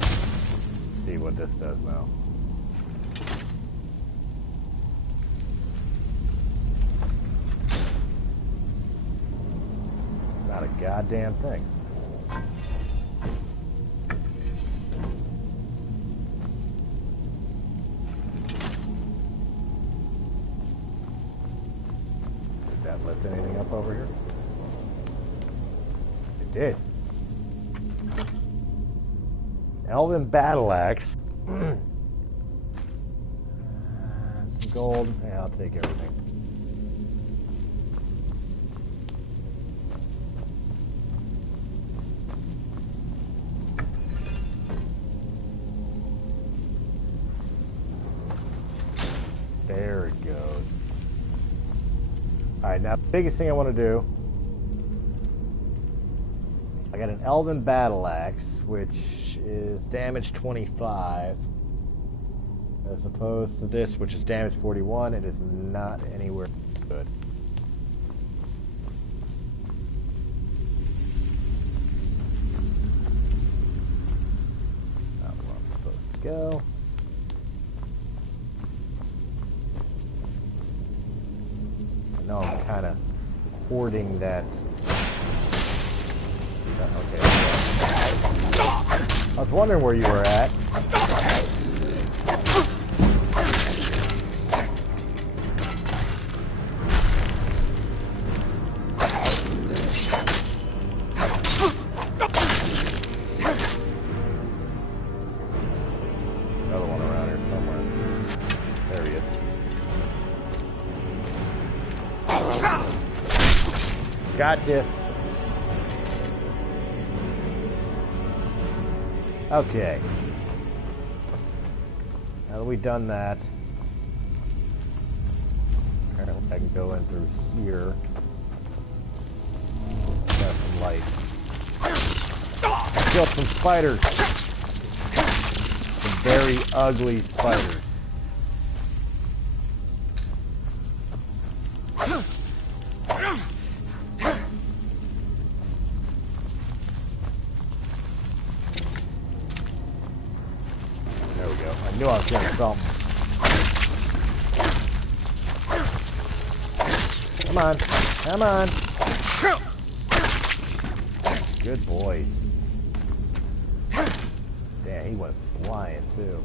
Let's see what this does now. Not a goddamn thing. Did that lift anything up over here? Did. Elven battle axe. Some gold. Yeah, I'll take everything. There it goes. Alright, now the biggest thing I want to do, I got an Elven Battle Axe, which is damage 25, as opposed to this, which is damage 41. It is not anywhere good. Not where I'm supposed to go. I know I'm kind of hoarding that. Okay. I was wondering where you were at. Another one around here somewhere. There he is. Gotcha. Okay. Now that we've done that, apparently I can go in through here. Got some light. I killed some spiders. Some very ugly spiders. I knew I was getting something. Come on. Come on. Good boys. Damn, he went flying too.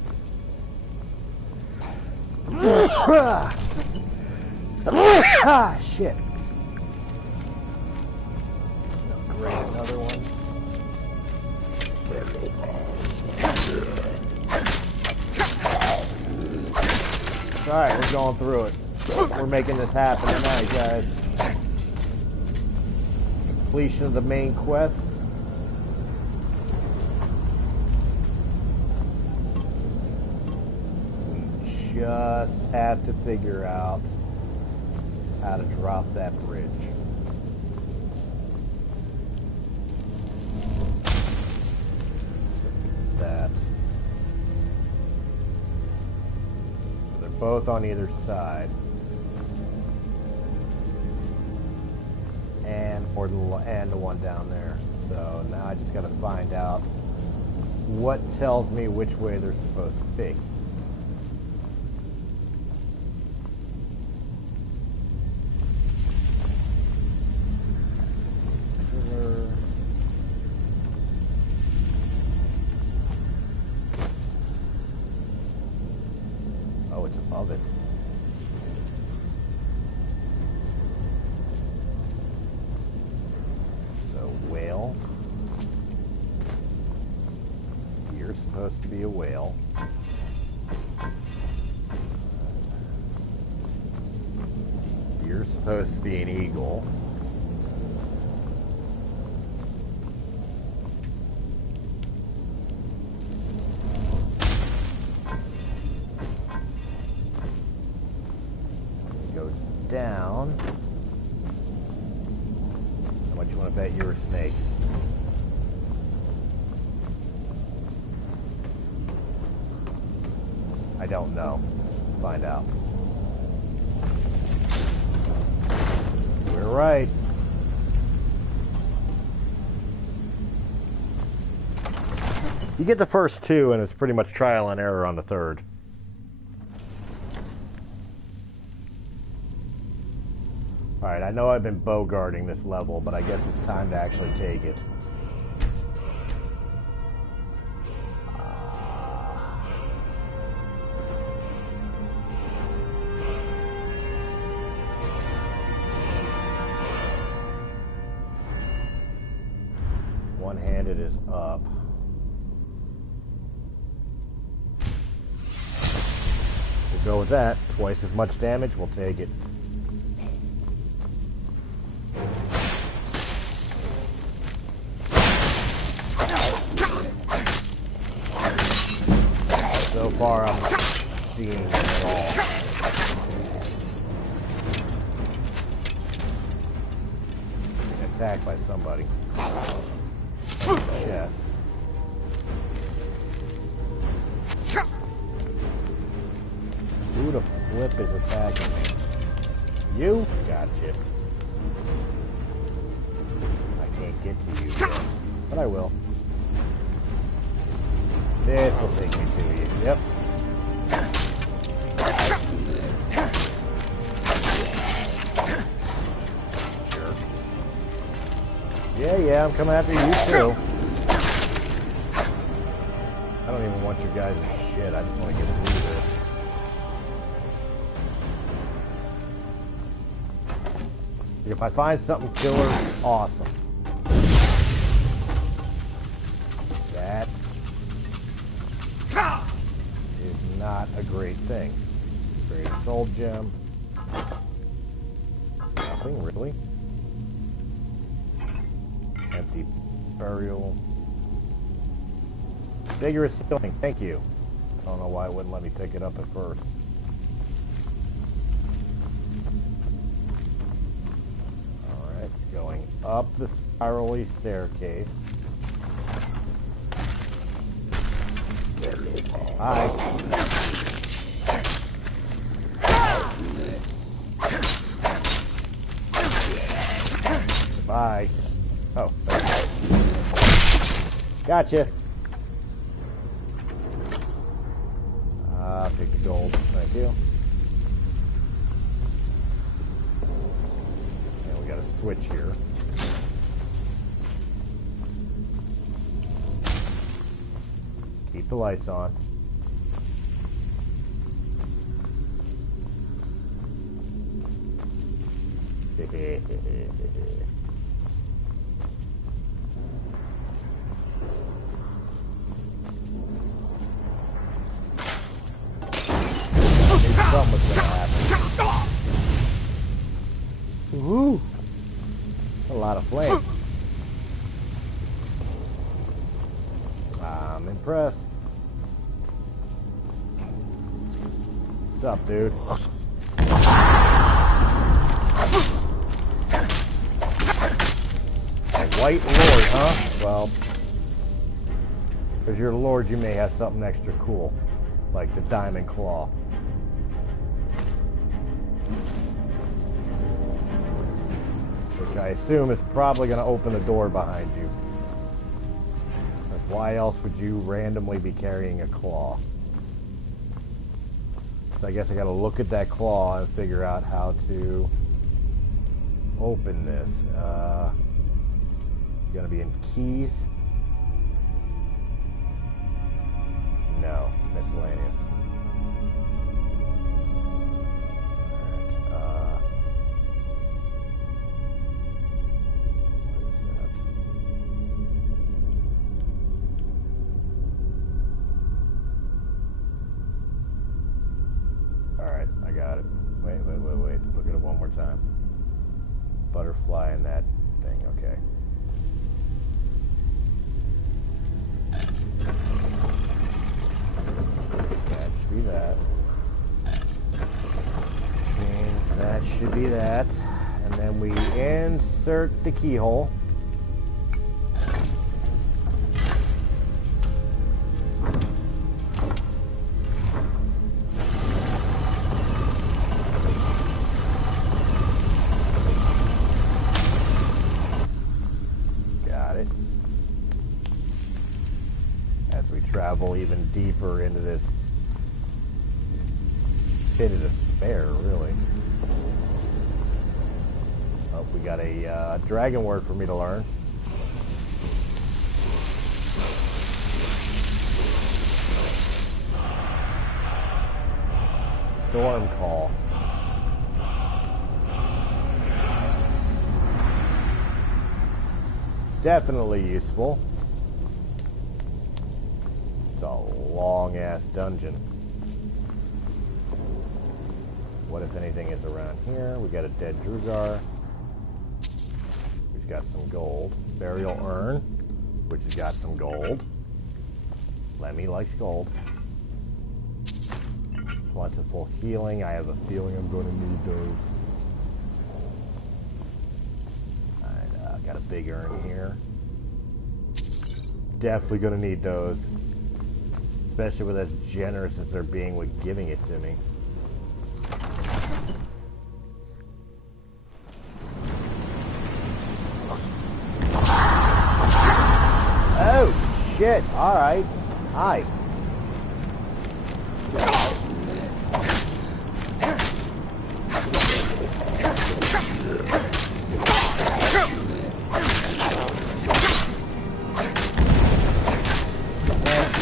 Ah, shit. Great, another one. Alright, we're going through it. We're making this happen tonight, guys. Completion of the main quest. We just have to figure out how to drop that bridge. That. They're both on either side. And the one down there. So now I just got to find out what tells me which way they're supposed to be. Oh, it's above it. Whale. You're supposed to be a whale. You're supposed to be an eagle. Go down. How much you want to bet you're a snake? I don't know. Find out. We're right. You get the first two, and it's pretty much trial and error on the third. Alright, I know I've been bogarting this level, but I guess it's time to actually take it. One-handed is up. We'll go with that. Twice as much damage, we'll take it. So far, I'm not seeing it at all. Being attacked by somebody. Chest. Who the flip is attacking me? You? Gotcha. I can't get to you yet, but I will. This will take me to you. Yep. Sure. Yeah, I'm coming after you too. I don't even want your guys' shit. I just want to get through this. If I find something killer, awesome. That is not a great thing. Great soul gem. Nothing really. Empty burial. Vigorous healing, thank you. I don't know why it wouldn't let me pick it up at first. Alright, going up the spirally staircase. Hi. Goodbye. Oh, gotcha. Take the gold. Thank you. And we got a switch here. Keep the lights on. Something was gonna happen. lot of flame. I'm impressed. What's up, dude? A white lord, huh? Well, because you're a lord, you may have something extra cool, like the diamond claw. Which I assume is probably going to open the door behind you. Like, why else would you randomly be carrying a claw? So I guess I got to look at that claw and figure out how to open this. It's going to be in keys. No, miscellaneous. Alright, I got it. Wait. Look at it one more time. Butterfly and that thing, okay. That should be that. And that should be that. And then we insert the keyhole. Travel even deeper into this pit of despair, really. Oh, we got a dragon word for me to learn. Storm call. Definitely useful. It's a long-ass dungeon. What, if anything, is around here? We got a dead Drugar. We've got some gold. Burial urn, which has got some gold. Lemmy likes gold. Plentiful healing. I have a feeling I'm going to need those. I got a big urn here. Definitely going to need those. Especially with as generous as they're being with giving it to me. Oh, shit. Alright. Hi.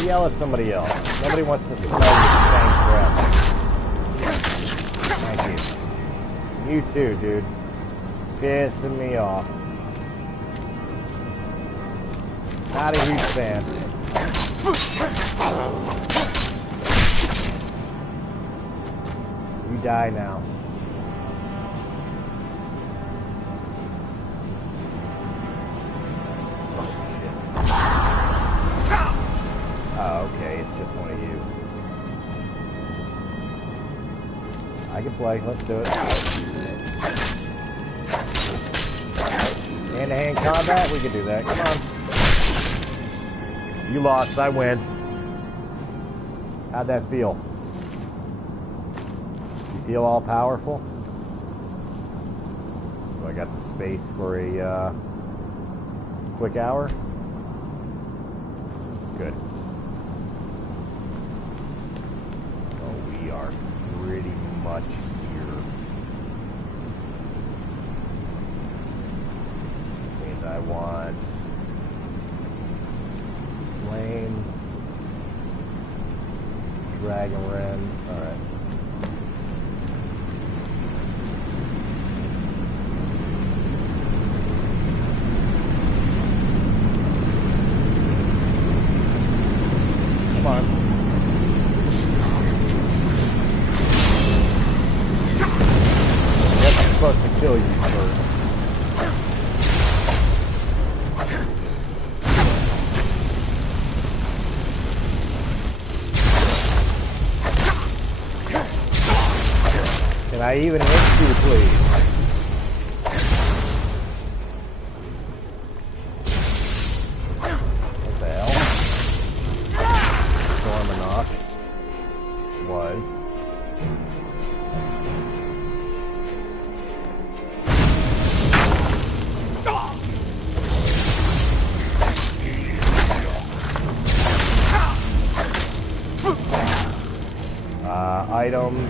Yell at somebody else. Nobody wants to smell your stank breath. Thank you. You too, dude. Pissing me off. Not a huge fan. You die now. Oh, okay, it's just one of you. I can play, let's do it. Hand-to-hand combat, we can do that, come on. You lost, I win. How'd that feel? You feel all powerful? So I got the space for a quick hour? Good. We are pretty much here. Means I want flames, dragon wren. All right. Come on. Supposed to kill you first. Can I even hit you, please? What the hell? Stormanock was. Items.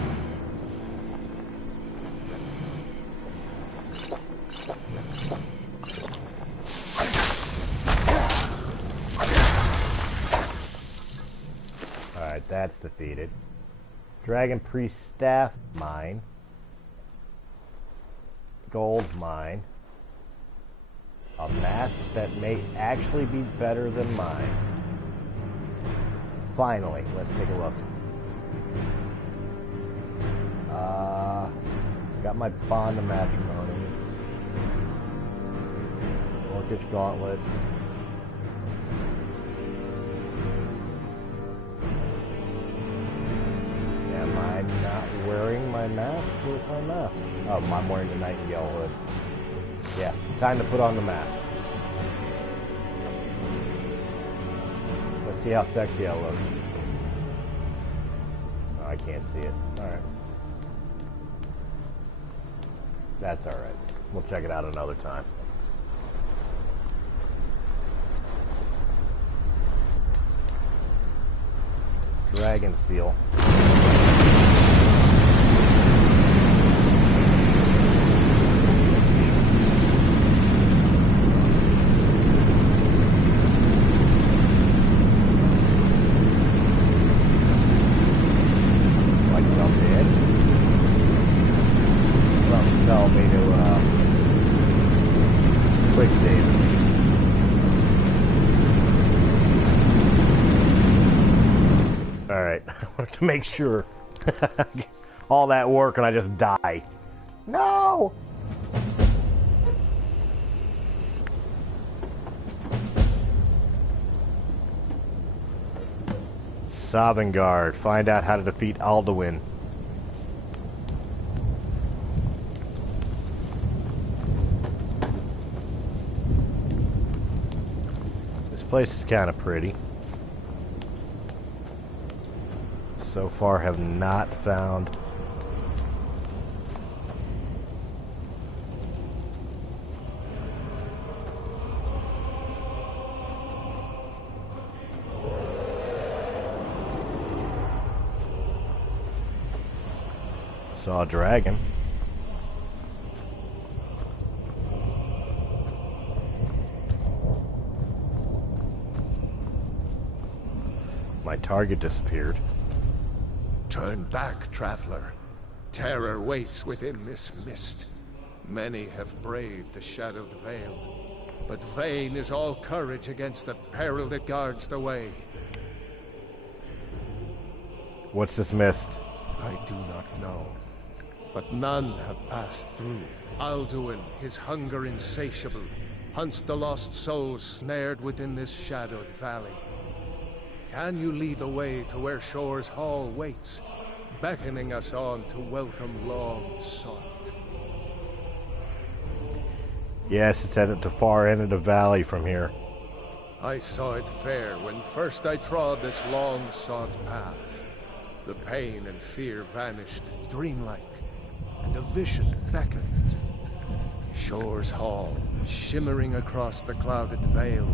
Alright, that's defeated. Dragon Priest Staff, mine. Gold, mine. A mask that may actually be better than mine. Finally, let's take a look. Got my bond of matrimony. Orcish gauntlets. Am I not wearing my mask? Where's my mask? Oh, I'm wearing the nightingale hood. Yeah, time to put on the mask. Let's see how sexy I look. Oh, I can't see it. Alright. That's alright. We'll check it out another time. Dragon seal. To make sure. All that work and I just die. No! Sovngarde. Find out how to defeat Alduin. This place is kind of pretty. So far have not found saw a dragon. My target disappeared. Turn back, traveler. Terror waits within this mist. Many have braved the shadowed veil, but vain is all courage against the peril that guards the way. What's this mist? I do not know, but none have passed through. Alduin, his hunger insatiable, hunts the lost souls snared within this shadowed valley. Can you lead the way to where Shore's Hall waits, beckoning us on to welcome long sought? Yes, it's at the far end of the valley from here. I saw it fair when first I trod this long sought path. The pain and fear vanished, dreamlike, and a vision beckoned. Shore's Hall, shimmering across the clouded veil,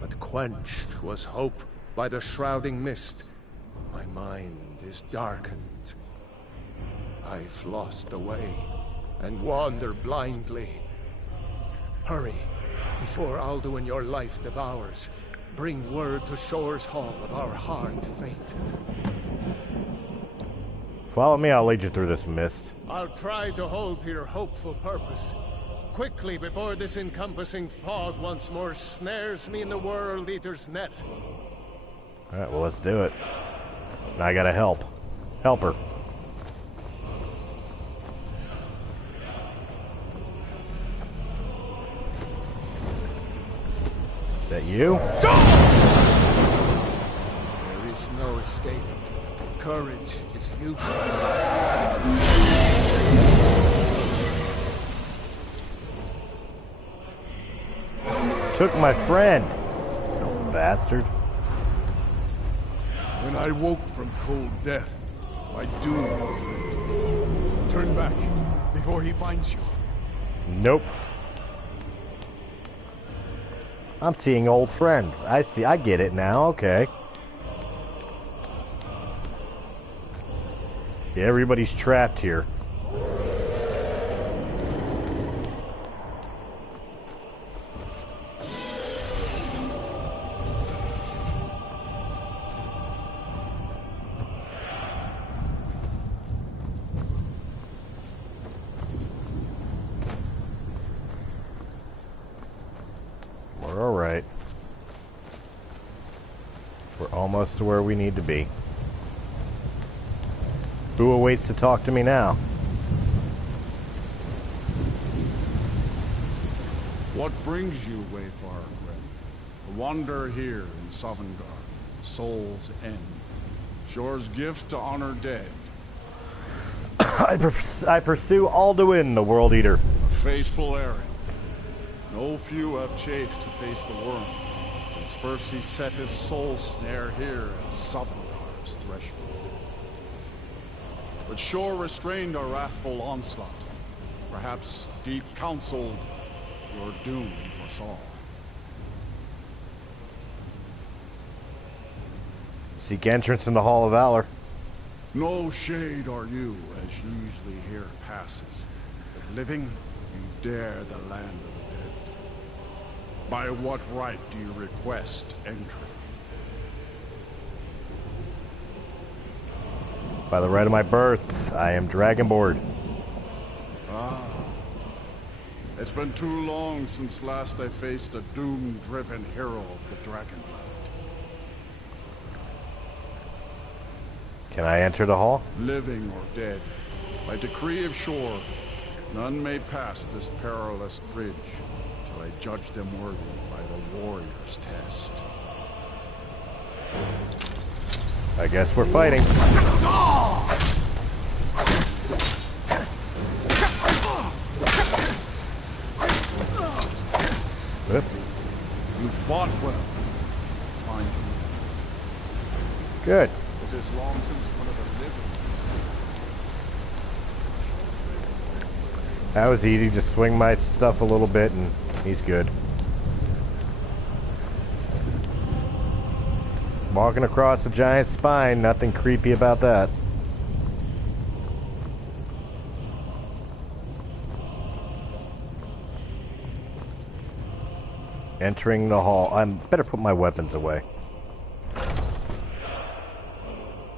but quenched was hope by the shrouding mist. My mind is darkened. I've lost the way and wander blindly. Hurry, before Alduin your life devours. Bring word to Shore's Hall of our hard fate. Follow me, I'll lead you through this mist. I'll try to hold to your hopeful purpose. Quickly, before this encompassing fog once more snares me in the World Eater's net. Alright, well, let's do it. Now I gotta help. Help her. Is that you? There is no escape. Courage is useless. took my friend. Little bastard. When I woke from cold death, my doom was lifted. Turn back before he finds you. Nope. I'm seeing old friends. I see. I get it now. Okay. Yeah, everybody's trapped here. We're all right. We're almost to where we need to be. Who awaits to talk to me now? What brings you, Wayfarer Grim? A wanderer here in Sovngarde, Soul's End. Shore's gift to honor dead. I pursue Alduin, the World Eater. A faithful errand. No few have chafed to face the worm, since first he set his soul snare here at Sovngarde's threshold. But Shore restrained our wrathful onslaught. Perhaps deep counseled, your doom foresaw. Seek entrance in the Hall of Valor. No shade are you, as usually here passes. But living, you dare the land of the dead. By what right do you request entry? By the right of my birth, I am Dragonborn. Ah. It's been too long since last I faced a doom-driven hero of the Dragonland. Can I enter the hall? Living or dead, by decree of Shore, none may pass this perilous bridge till I judge them worthy by the warrior's test. I guess we're fighting. Oop. You fought well. Fine. Good. It is long since one of the living. That was easy. Just swing my stuff a little bit and he's good. Walking across a giant spine, nothing creepy about that. Entering the hall. I better put my weapons away.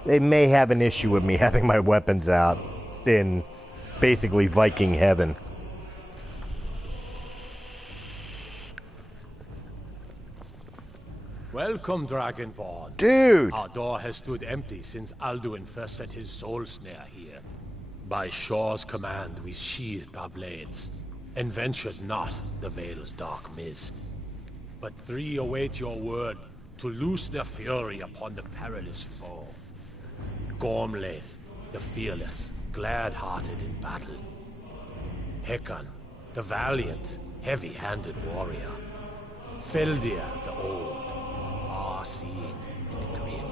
They may have an issue with me having my weapons out in basically Viking heaven. Welcome, Dragonborn. Dude! Our door has stood empty since Alduin first set his soul snare here. By Shore's command, we sheathed our blades, and ventured not the Vale's dark mist. But three await your word to loose their fury upon the perilous foe. Gormlaith, the fearless, glad-hearted in battle. Hekon, the valiant, heavy-handed warrior. Feldir, the old, far-seeing and grim.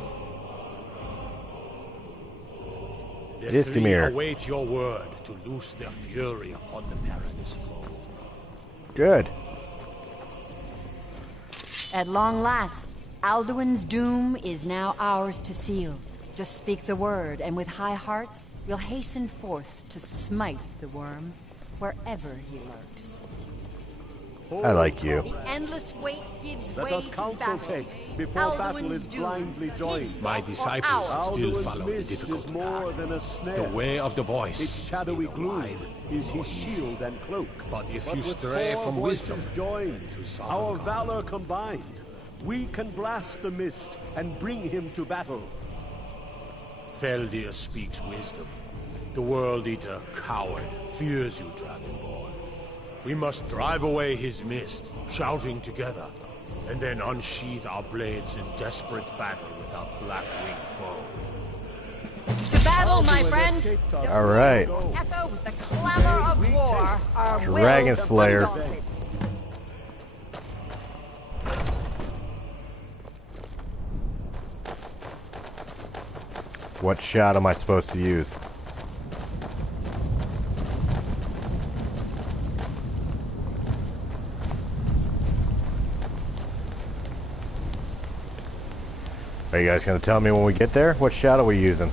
The three await your word to loose their fury upon the perilous foe. Good. At long last, Alduin's doom is now ours to seal. Just speak the word, and with high hearts, we'll hasten forth to smite the worm wherever he lurks. I like you. The endless wait gives Let way us to counsel battle. take before Alduin's battle is doom. blindly joined. My disciples still Alduin's follow the mist difficult is more path. than a snare. The way of the voice Its shadowy is neither gloom wide is nor his easy. shield and cloak. But if you with stray four from voices wisdom joined, to our Sovngarde, valor combined, we can blast the mist and bring him to battle. Feldir speaks wisdom. The World Eater, coward, fears you, Dragonborn. We must drive away his mist, shouting together, and then unsheath our blades in desperate battle with our black-winged foe. To battle, my friends! All right. Echo with the clamor of war. Our Dragon wills Slayer. undaunted. What shot am I supposed to use? Are you guys going to tell me when we get there? What shot are we using?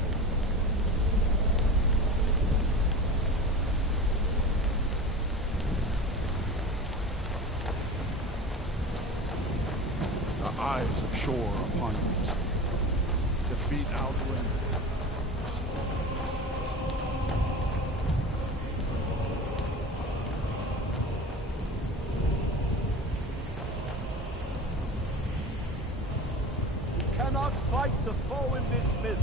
The eyes of shore upon you. Defeat Alduin. Cannot fight the foe in this mist.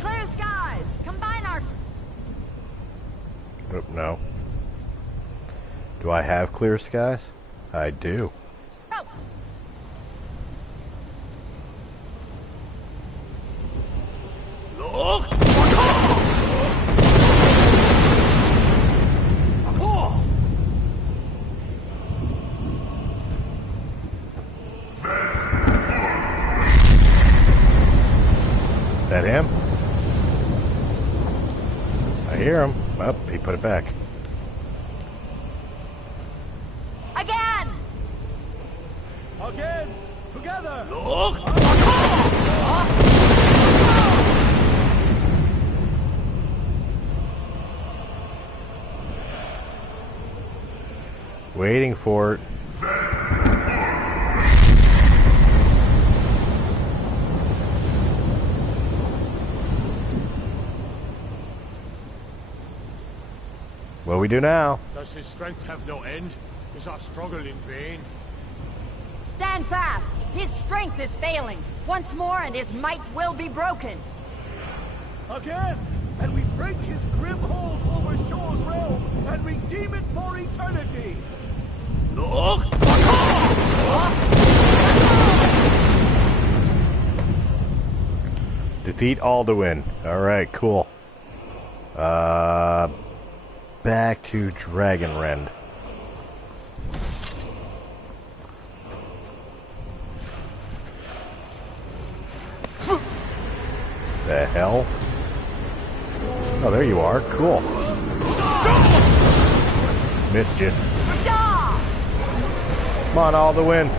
Clear skies! Combine our... Oh, no. Do I have clear skies? I do. Is that him? I hear him. Oh, he put it back. Again! Again! Together! Waiting for it. What do we do now? Does his strength have no end? Is our struggle in vain? Stand fast! His strength is failing. Once more and his might will be broken. Again! And we break his grim hold over Shore's realm and redeem it for eternity! Defeat Alduin. Alright, cool. Back to Dragonrend. The hell? Oh, there you are. Cool. Missed you. Come on, Alduin.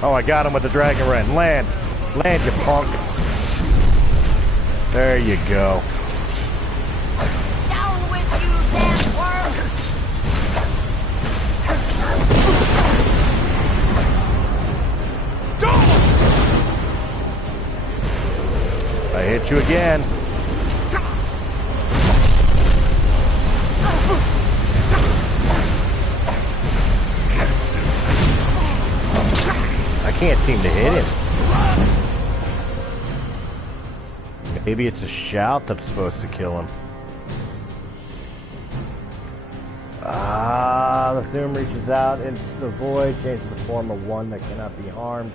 Oh, I got him with the Dragonrend. Land. Land, you punk. There you go. Down with you, damn worm! I hit you again. I can't seem to hit him. Maybe it's a shout that's supposed to kill him. Ah, the Thume reaches out into the void, changes the form of one that cannot be harmed.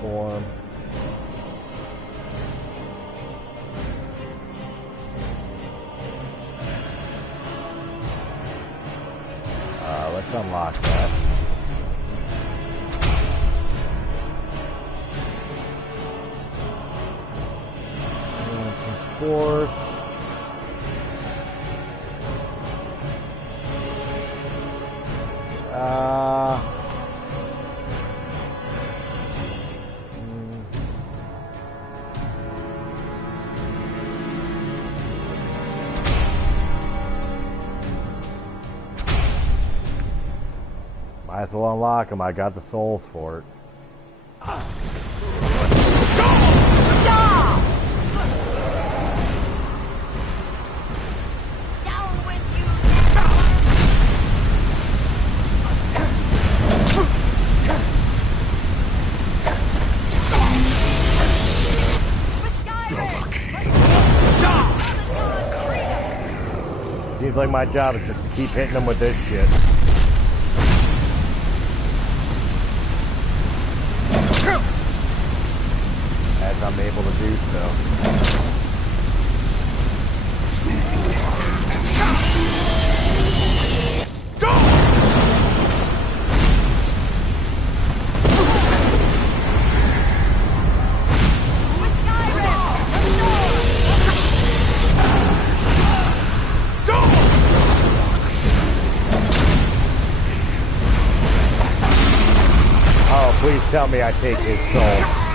Form. Let's unlock that. Force. Might as well unlock them. I got the souls for it. Down with you! Seems like my job is just to keep hitting them with this shit. do so. Oh, please tell me I take his soul.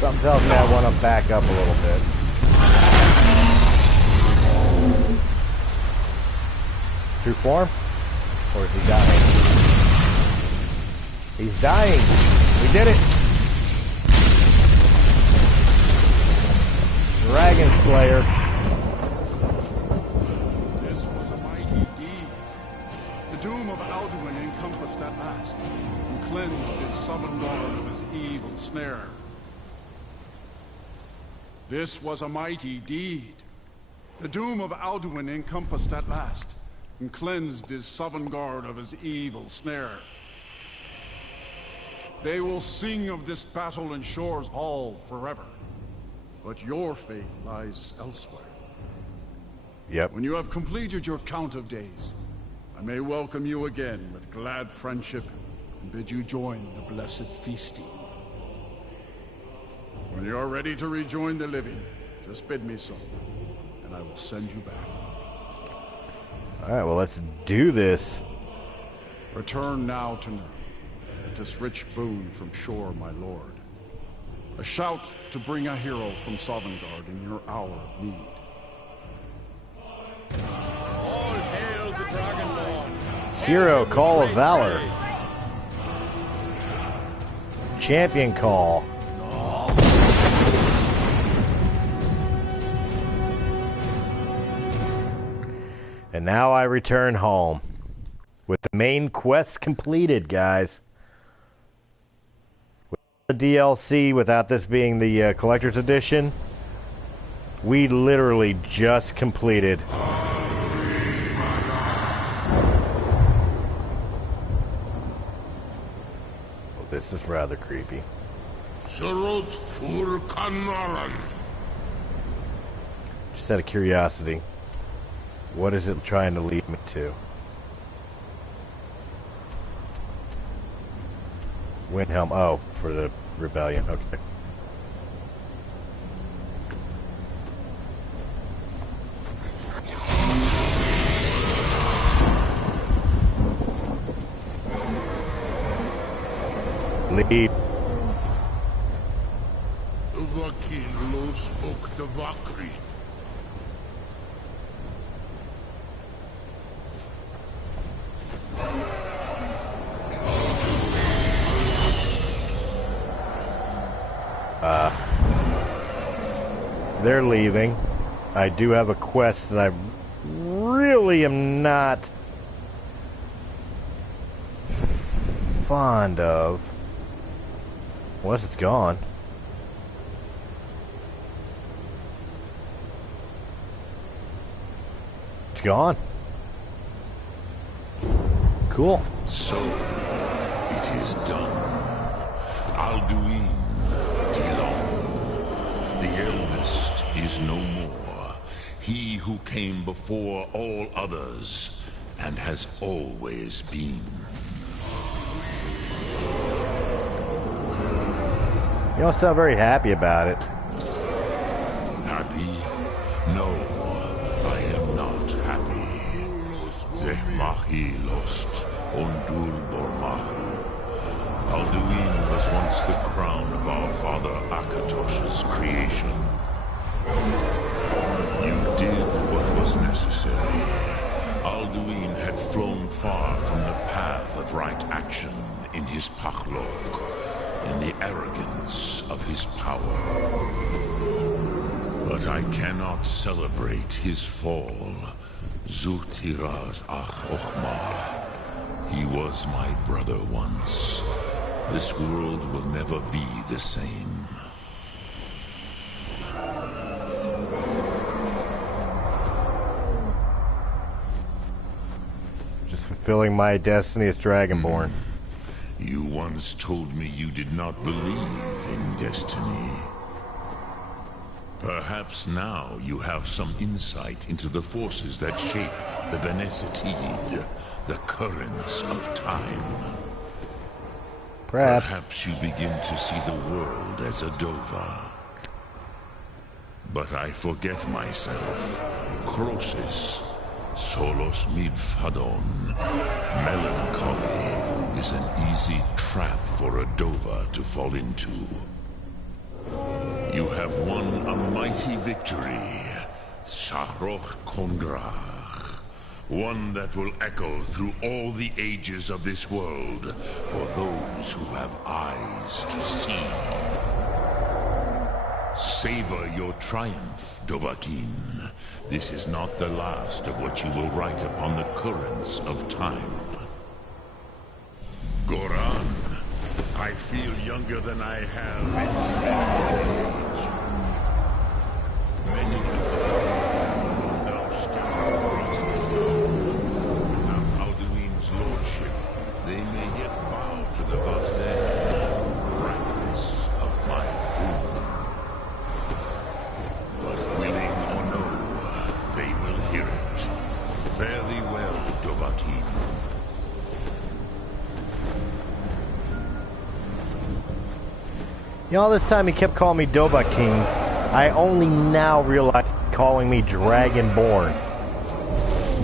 Something tells me I want to back up a little bit. True form? Or is he dying? He's dying! We did it! Dragon Slayer. This was a mighty deed. The doom of Alduin encompassed at last, and cleansed his southern lord of his evil snare. This was a mighty deed. The doom of Alduin encompassed at last, and cleansed his southern guard of his evil snare. They will sing of this battle in Shore's Hall forever. But your fate lies elsewhere. Yep. When you have completed your count of days, I may welcome you again with glad friendship and bid you join the blessed feasting. When you are ready to rejoin the living, just bid me so, and I will send you back. Alright, well, let's do this. Return now to Nurn, with this rich boon from Shore, my lord. A shout to bring a hero from Sovngarde in your hour of need. All hail the Dragon Lord. Hero Call of Valor. Champion Call. And now I return home. With the main quest completed, guys. The DLC, without this being the collector's edition, we literally just completed. Well, this is rather creepy. Surot fur kanaran. Just out of curiosity, what is it trying to lead me to? Windhelm, oh, for the rebellion, okay. Lead. Vakin lo spoke to Vakri. They're leaving. I do have a quest that I really am not fond of. Unless it's gone. It's gone. Cool. So, it is done. Alduin, Tilon, the eldest is no more. He who came before all others, and has always been. You don't sound very happy about it. Happy? No, I am not happy. Zehmahi lost, Ondur Bormahu. Alduin was once the crown of our father Akatosh's creation. You did what was necessary. Alduin had flown far from the path of right action in his Pachlok, in the arrogance of his power. But I cannot celebrate his fall. Zutiraz Ach Ochmar. He was my brother once. This world will never be the same. fulfilling my destiny as Dragonborn. You once told me you did not believe in destiny. Perhaps now you have some insight into the forces that shape the Bene Setid, the currents of time. Perhaps you begin to see the world as a Dova. But I forget myself. Crosis, solos mid fadon. Melancholy is an easy trap for a Dova to fall into. You have won a mighty victory, Shahroch Kongrach. One that will echo through all the ages of this world for those who have eyes to see. Savor your triumph, Dovahkiin. This is not the last of what you will write upon the currents of time. Goran, I feel younger than I have in age. Many people now scattered across the zone. Without Alduin's lordship, they may yet bow to the Vazer, brightness of my food. But willing or no, they will hear it. Fare thee well, Dovahkiin. You know, all this time he kept calling me Dovahkiin. I only now realize he's calling me Dragonborn.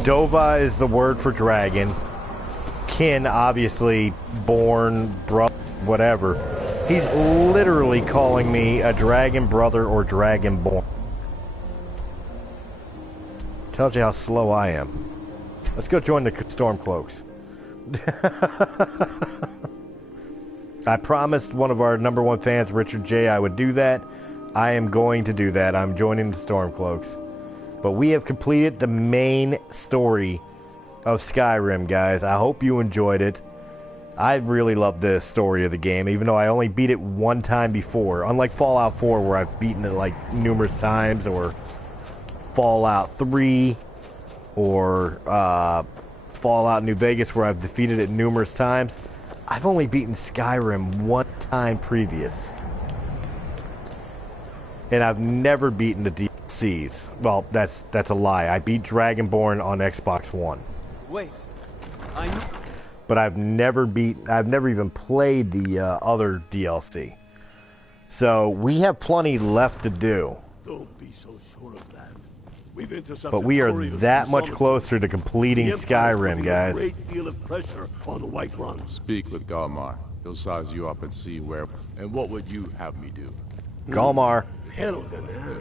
Dova is the word for dragon. Kin, obviously, born, brother, whatever. He's literally calling me a dragon brother or dragonborn. Tells you how slow I am. Let's go join the Stormcloaks. I promised one of our #1 fans, Richard J., I would do that. I am going to do that. I'm joining the Stormcloaks. But we have completed the main story of Skyrim, guys. I hope you enjoyed it. I really love the story of the game, even though I only beat it one time before. Unlike Fallout 4, where I've beaten it like numerous times, or Fallout 3, or Fallout New Vegas, where I've defeated it numerous times. I've only beaten Skyrim one time previous. And I've never beaten the DLCs. Well, that's a lie. I beat Dragonborn on Xbox One. Wait. But I've never even played the other DLC. So we have plenty left to do. Don't be so sure of that. We've intercepted But we are couriers that from much Solitude. closer to completing Skyrim, guys. A great deal of pressure on the Whiterun. Speak with Galmar. He'll size you up and see where... And what would you have me do? Galmar. Helgen, eh?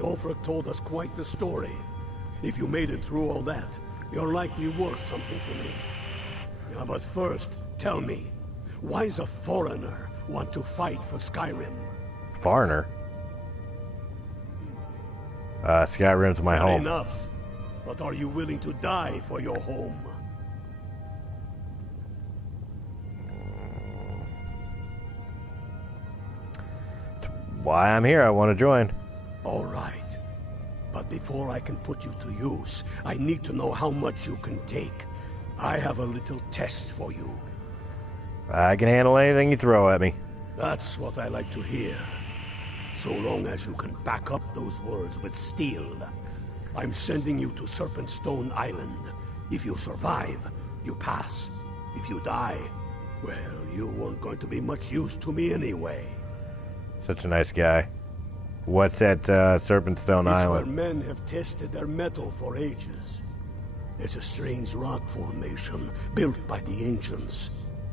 Ulfric told us quite the story. If you made it through all that, you're likely worth something to me. Now, but first, tell me, why does a foreigner want to fight for Skyrim? Foreigner? Skyrim's my Fair home. Enough. But are you willing to die for your home? Why I'm here, I want to join. All right. But before I can put you to use, I need to know how much you can take. I have a little test for you. I can handle anything you throw at me. That's what I like to hear. So long as you can back up those words with steel. I'm sending you to Serpentstone Island. If you survive, you pass. If you die, well, you weren't going to be much use to me anyway. Such a nice guy. What's at Serpentstone Island? It's where men have tested their metal for ages. There's a strange rock formation built by the ancients.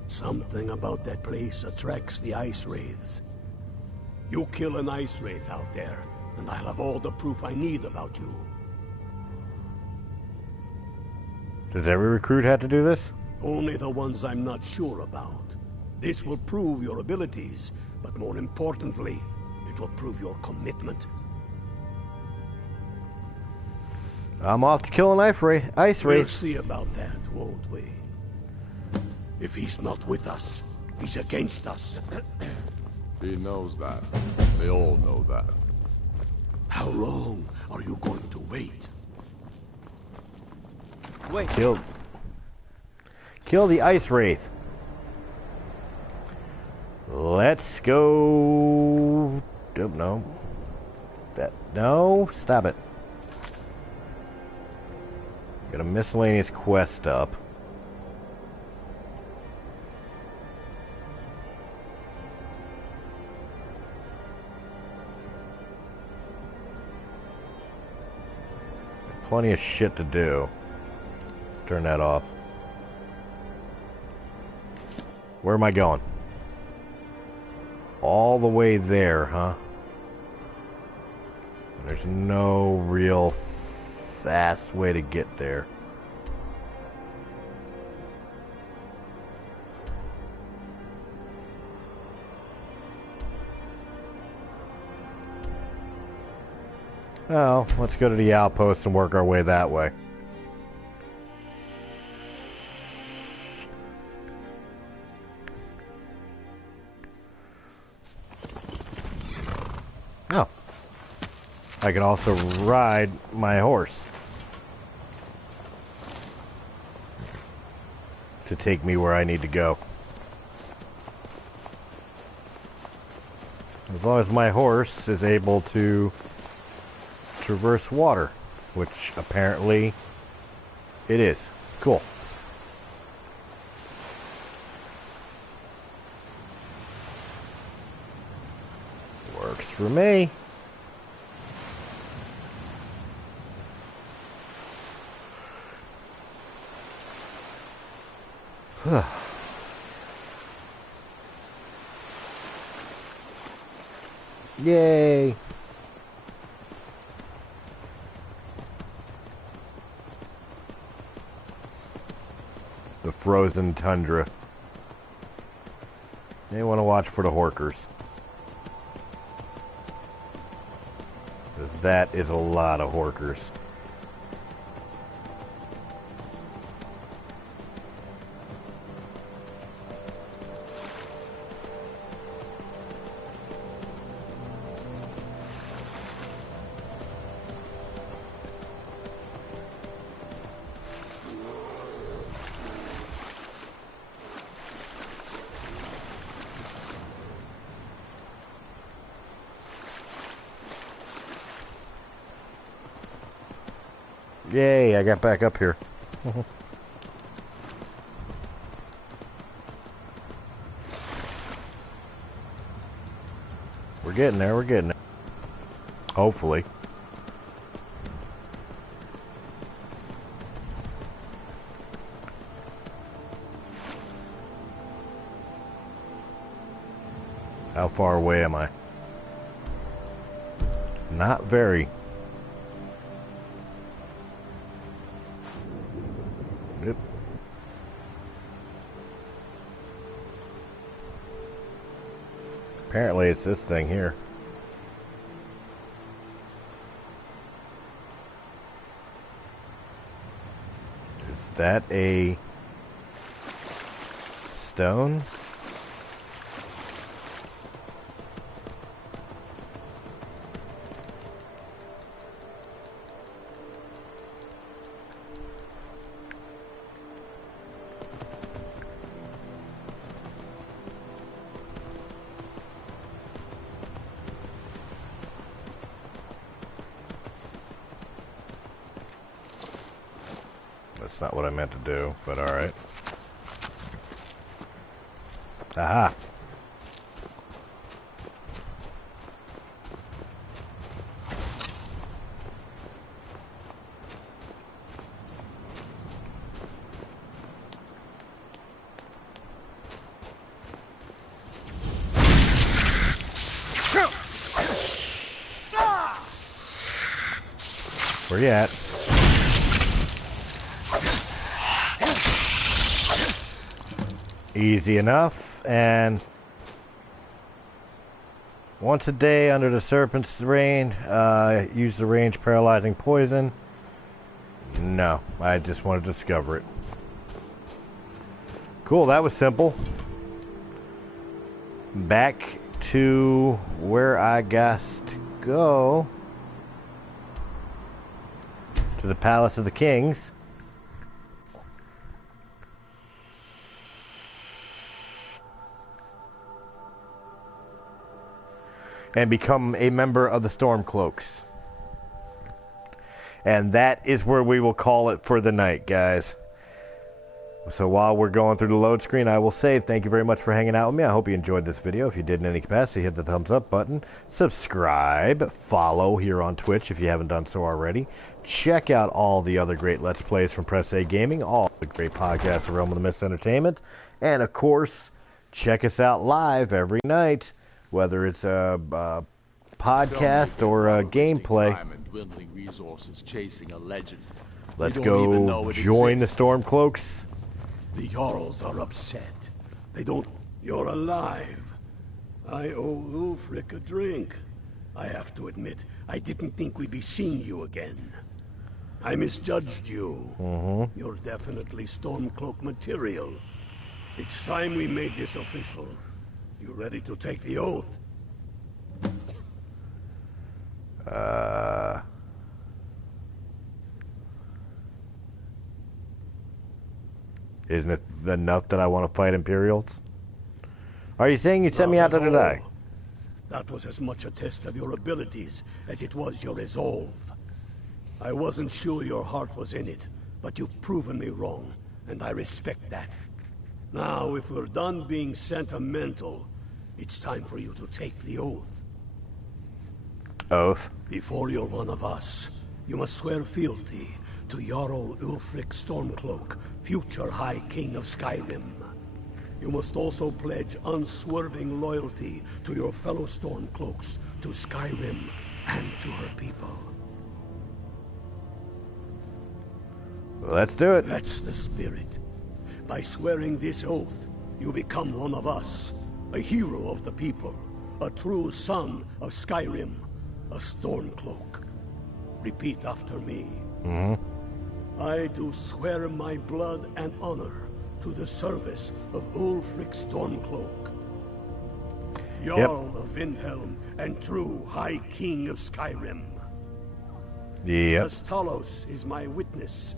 Something about that place attracts the ice wraiths. You kill an ice wraith out there, and I'll have all the proof I need about you. Does every recruit have to do this? Only the ones I'm not sure about. This will prove your abilities, but more importantly, it will prove your commitment. I'm off to kill an ice wraith. We'll see about that, won't we? If he's not with us, he's against us. He knows that. They all know that. How long are you going to wait? Wait. Killed. Kill the ice wraith. Let's go. Oh, no. No, stop it. Got a miscellaneous quest up. Plenty of shit to do. Turn that off. Where am I going? All the way there, huh? There's no real fast way to get there. Well, let's go to the outpost and work our way that way. Oh. I can also ride my horse to take me where I need to go. As long as my horse is able to traverse water, which apparently it is. Cool. Works for me. Yay! The frozen tundra. They want to watch for the horkers. Because that is a lot of horkers. Yay, I got back up here. We're getting there, we're getting there. Hopefully. How far away am I? Not very. Yep. Apparently it's this thing here. Is that a stone? That's not what I meant to do, but alright. Aha! Where you at? Easy enough, and once a day under the serpent's reign, use the range paralyzing poison. No, I just want to discover it. Cool, that was simple. Back to where I got to go. To the Palace of the Kings. and become a member of the Stormcloaks. And that is where we will call it for the night, guys. So while we're going through the load screen, I will say thank you very much for hanging out with me. I hope you enjoyed this video. If you did in any capacity, hit the thumbs up button. Subscribe. Follow here on Twitch if you haven't done so already. Check out all the other great Let's Plays from Press A Gaming, all the great podcasts of Realm of the Mist Entertainment. And, of course, check us out live every night, whether it's a podcast or a gameplay. Chasing a legend. Let's go join the Stormcloaks. The Jarls are upset. They don't... You're alive. I owe Ulfric a drink. I have to admit, I didn't think we'd be seeing you again. I misjudged you. You're definitely Stormcloak material. It's time we made this official. You ready to take the oath? Isn't it enough that I want to fight Imperials? Are you saying you sent me out there to die? That was as much a test of your abilities as it was your resolve. I wasn't sure your heart was in it, but you've proven me wrong, and I respect that. Now, if we're done being sentimental, it's time for you to take the oath. Oath? Before you're one of us, you must swear fealty to Jarl Ulfric Stormcloak, future High King of Skyrim. You must also pledge unswerving loyalty to your fellow Stormcloaks, to Skyrim, and to her people. Let's do it. That's the spirit. By swearing this oath, you become one of us, a hero of the people, a true son of Skyrim, a Stormcloak. Repeat after me. I do swear my blood and honor to the service of Ulfric Stormcloak, Jarl of Windhelm and true High King of Skyrim. As Talos is my witness,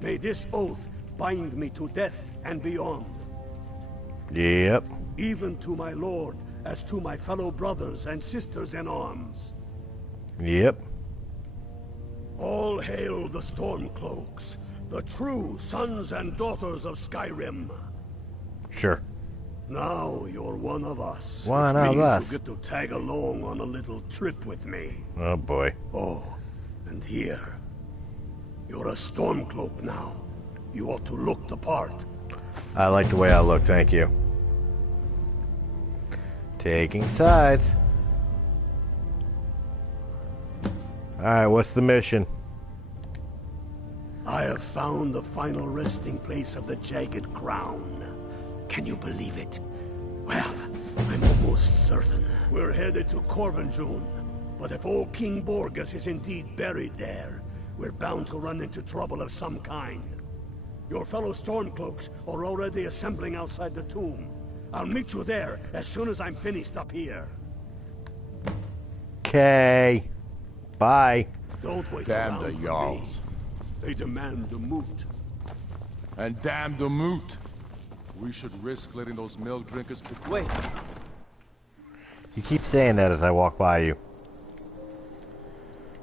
may this oath bind me to death and beyond. Even to my lord, as to my fellow brothers and sisters in arms. All hail the Stormcloaks, the true sons and daughters of Skyrim. Sure. Now you're one of us. One of us. You get to tag along on a little trip with me. Oh boy. Oh, and here. You're a Stormcloak now. You ought to look the part. I like the way I look, thank you. Taking sides. Alright, what's the mission? I have found the final resting place of the Jagged Crown. Can you believe it? Well, I'm almost certain. We're headed to Corvinjune, but if old King Borgus is indeed buried there, we're bound to run into trouble of some kind. Your fellow Stormcloaks are already assembling outside the tomb. I'll meet you there as soon as I'm finished up here. Okay. Bye. Don't wait Damn the around for Jarls. me. They demand the moot. And damn the moot. We should risk letting those milk drinkers... Wait. You keep saying that as I walk by you.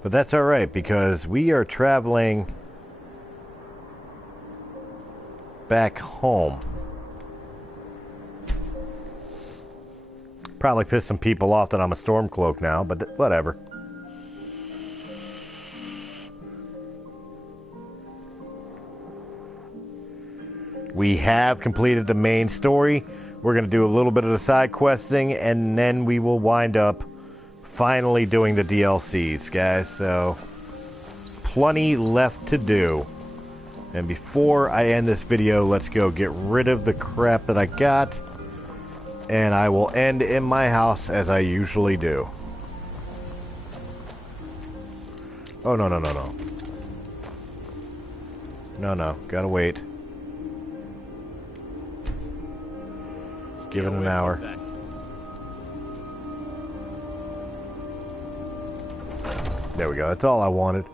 But that's alright, because we are traveling back home. Probably pissed some people off that I'm a Stormcloak now, but whatever. We have completed the main story. We're going to do a little bit of the side questing, and then we will wind up finally doing the DLCs, guys. So, plenty left to do. And before I end this video, let's go get rid of the crap that I got. And I will end in my house as I usually do. Oh, no, no, no, no. No, no. Gotta wait. Give it an hour. There we go. That's all I wanted.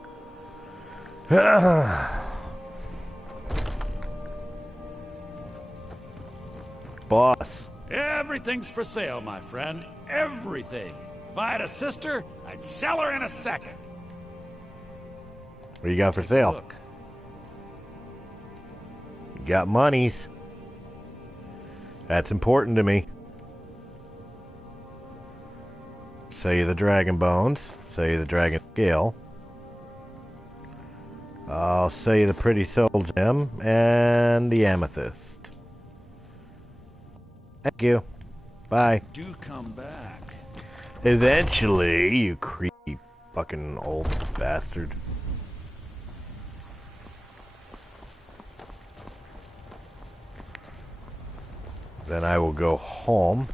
Boss. Everything's for sale, my friend. Everything. If I had a sister, I'd sell her in a second. What you got for sale? You got monies. That's important to me. Sell you the dragon bones. Sell you the dragon scale. I'll sell you the pretty soul gem and the amethyst. Thank you. Bye. Do come back. Eventually, you creepy fucking old bastard. Then I will go home.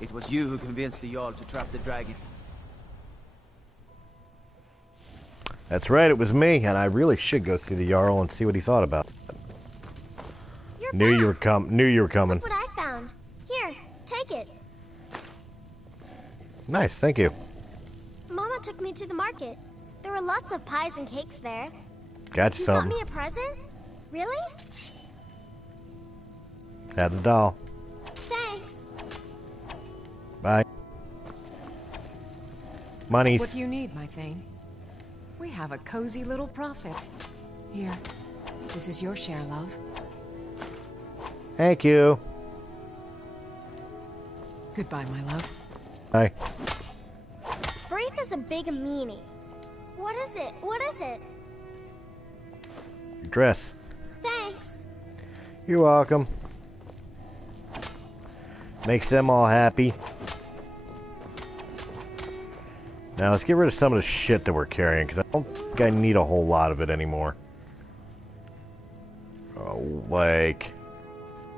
It was you who convinced the Jarl to trap the dragon. That's right, it was me, and I really should go see the Jarl and see what he thought about it. Knew you were coming. Look what I found. Here, take it. Nice, thank you. Mama took me to the market. There were lots of pies and cakes there. Got you something. Got me a present? Really? Had the doll. Thanks. Bye. Monies. What do you need, my Thane? We have a cozy little profit. Here, this is your share, love. Thank you. Goodbye, my love. Bye. Wraith is a big meanie. What is it? What is it? Your dress. Thanks. You're welcome. Makes them all happy. Now let's get rid of some of the shit that we're carrying, because I don't think I need a whole lot of it anymore. Oh, like,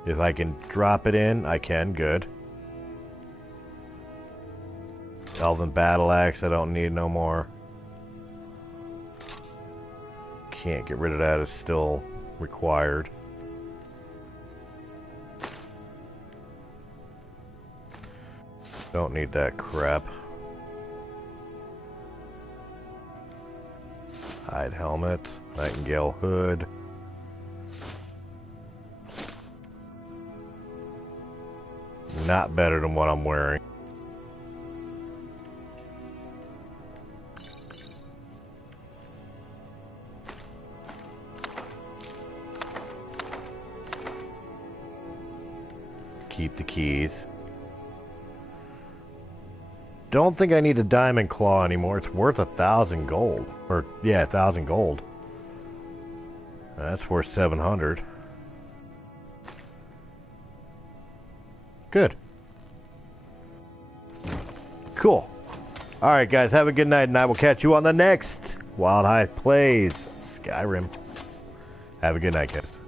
if I can drop it in, I can, good. Elven Battle Axe, I don't need no more. Can't get rid of that, it's still required. Don't need that crap. Hide helmet, Nightingale hood. Not better than what I'm wearing. Keep the keys. Don't think I need a diamond claw anymore. It's worth 1,000 gold. Or, yeah, 1,000 gold. That's worth 700. Good. Cool. Alright, guys, have a good night, and I will catch you on the next Wyldehigh Plays Skyrim. Have a good night, guys.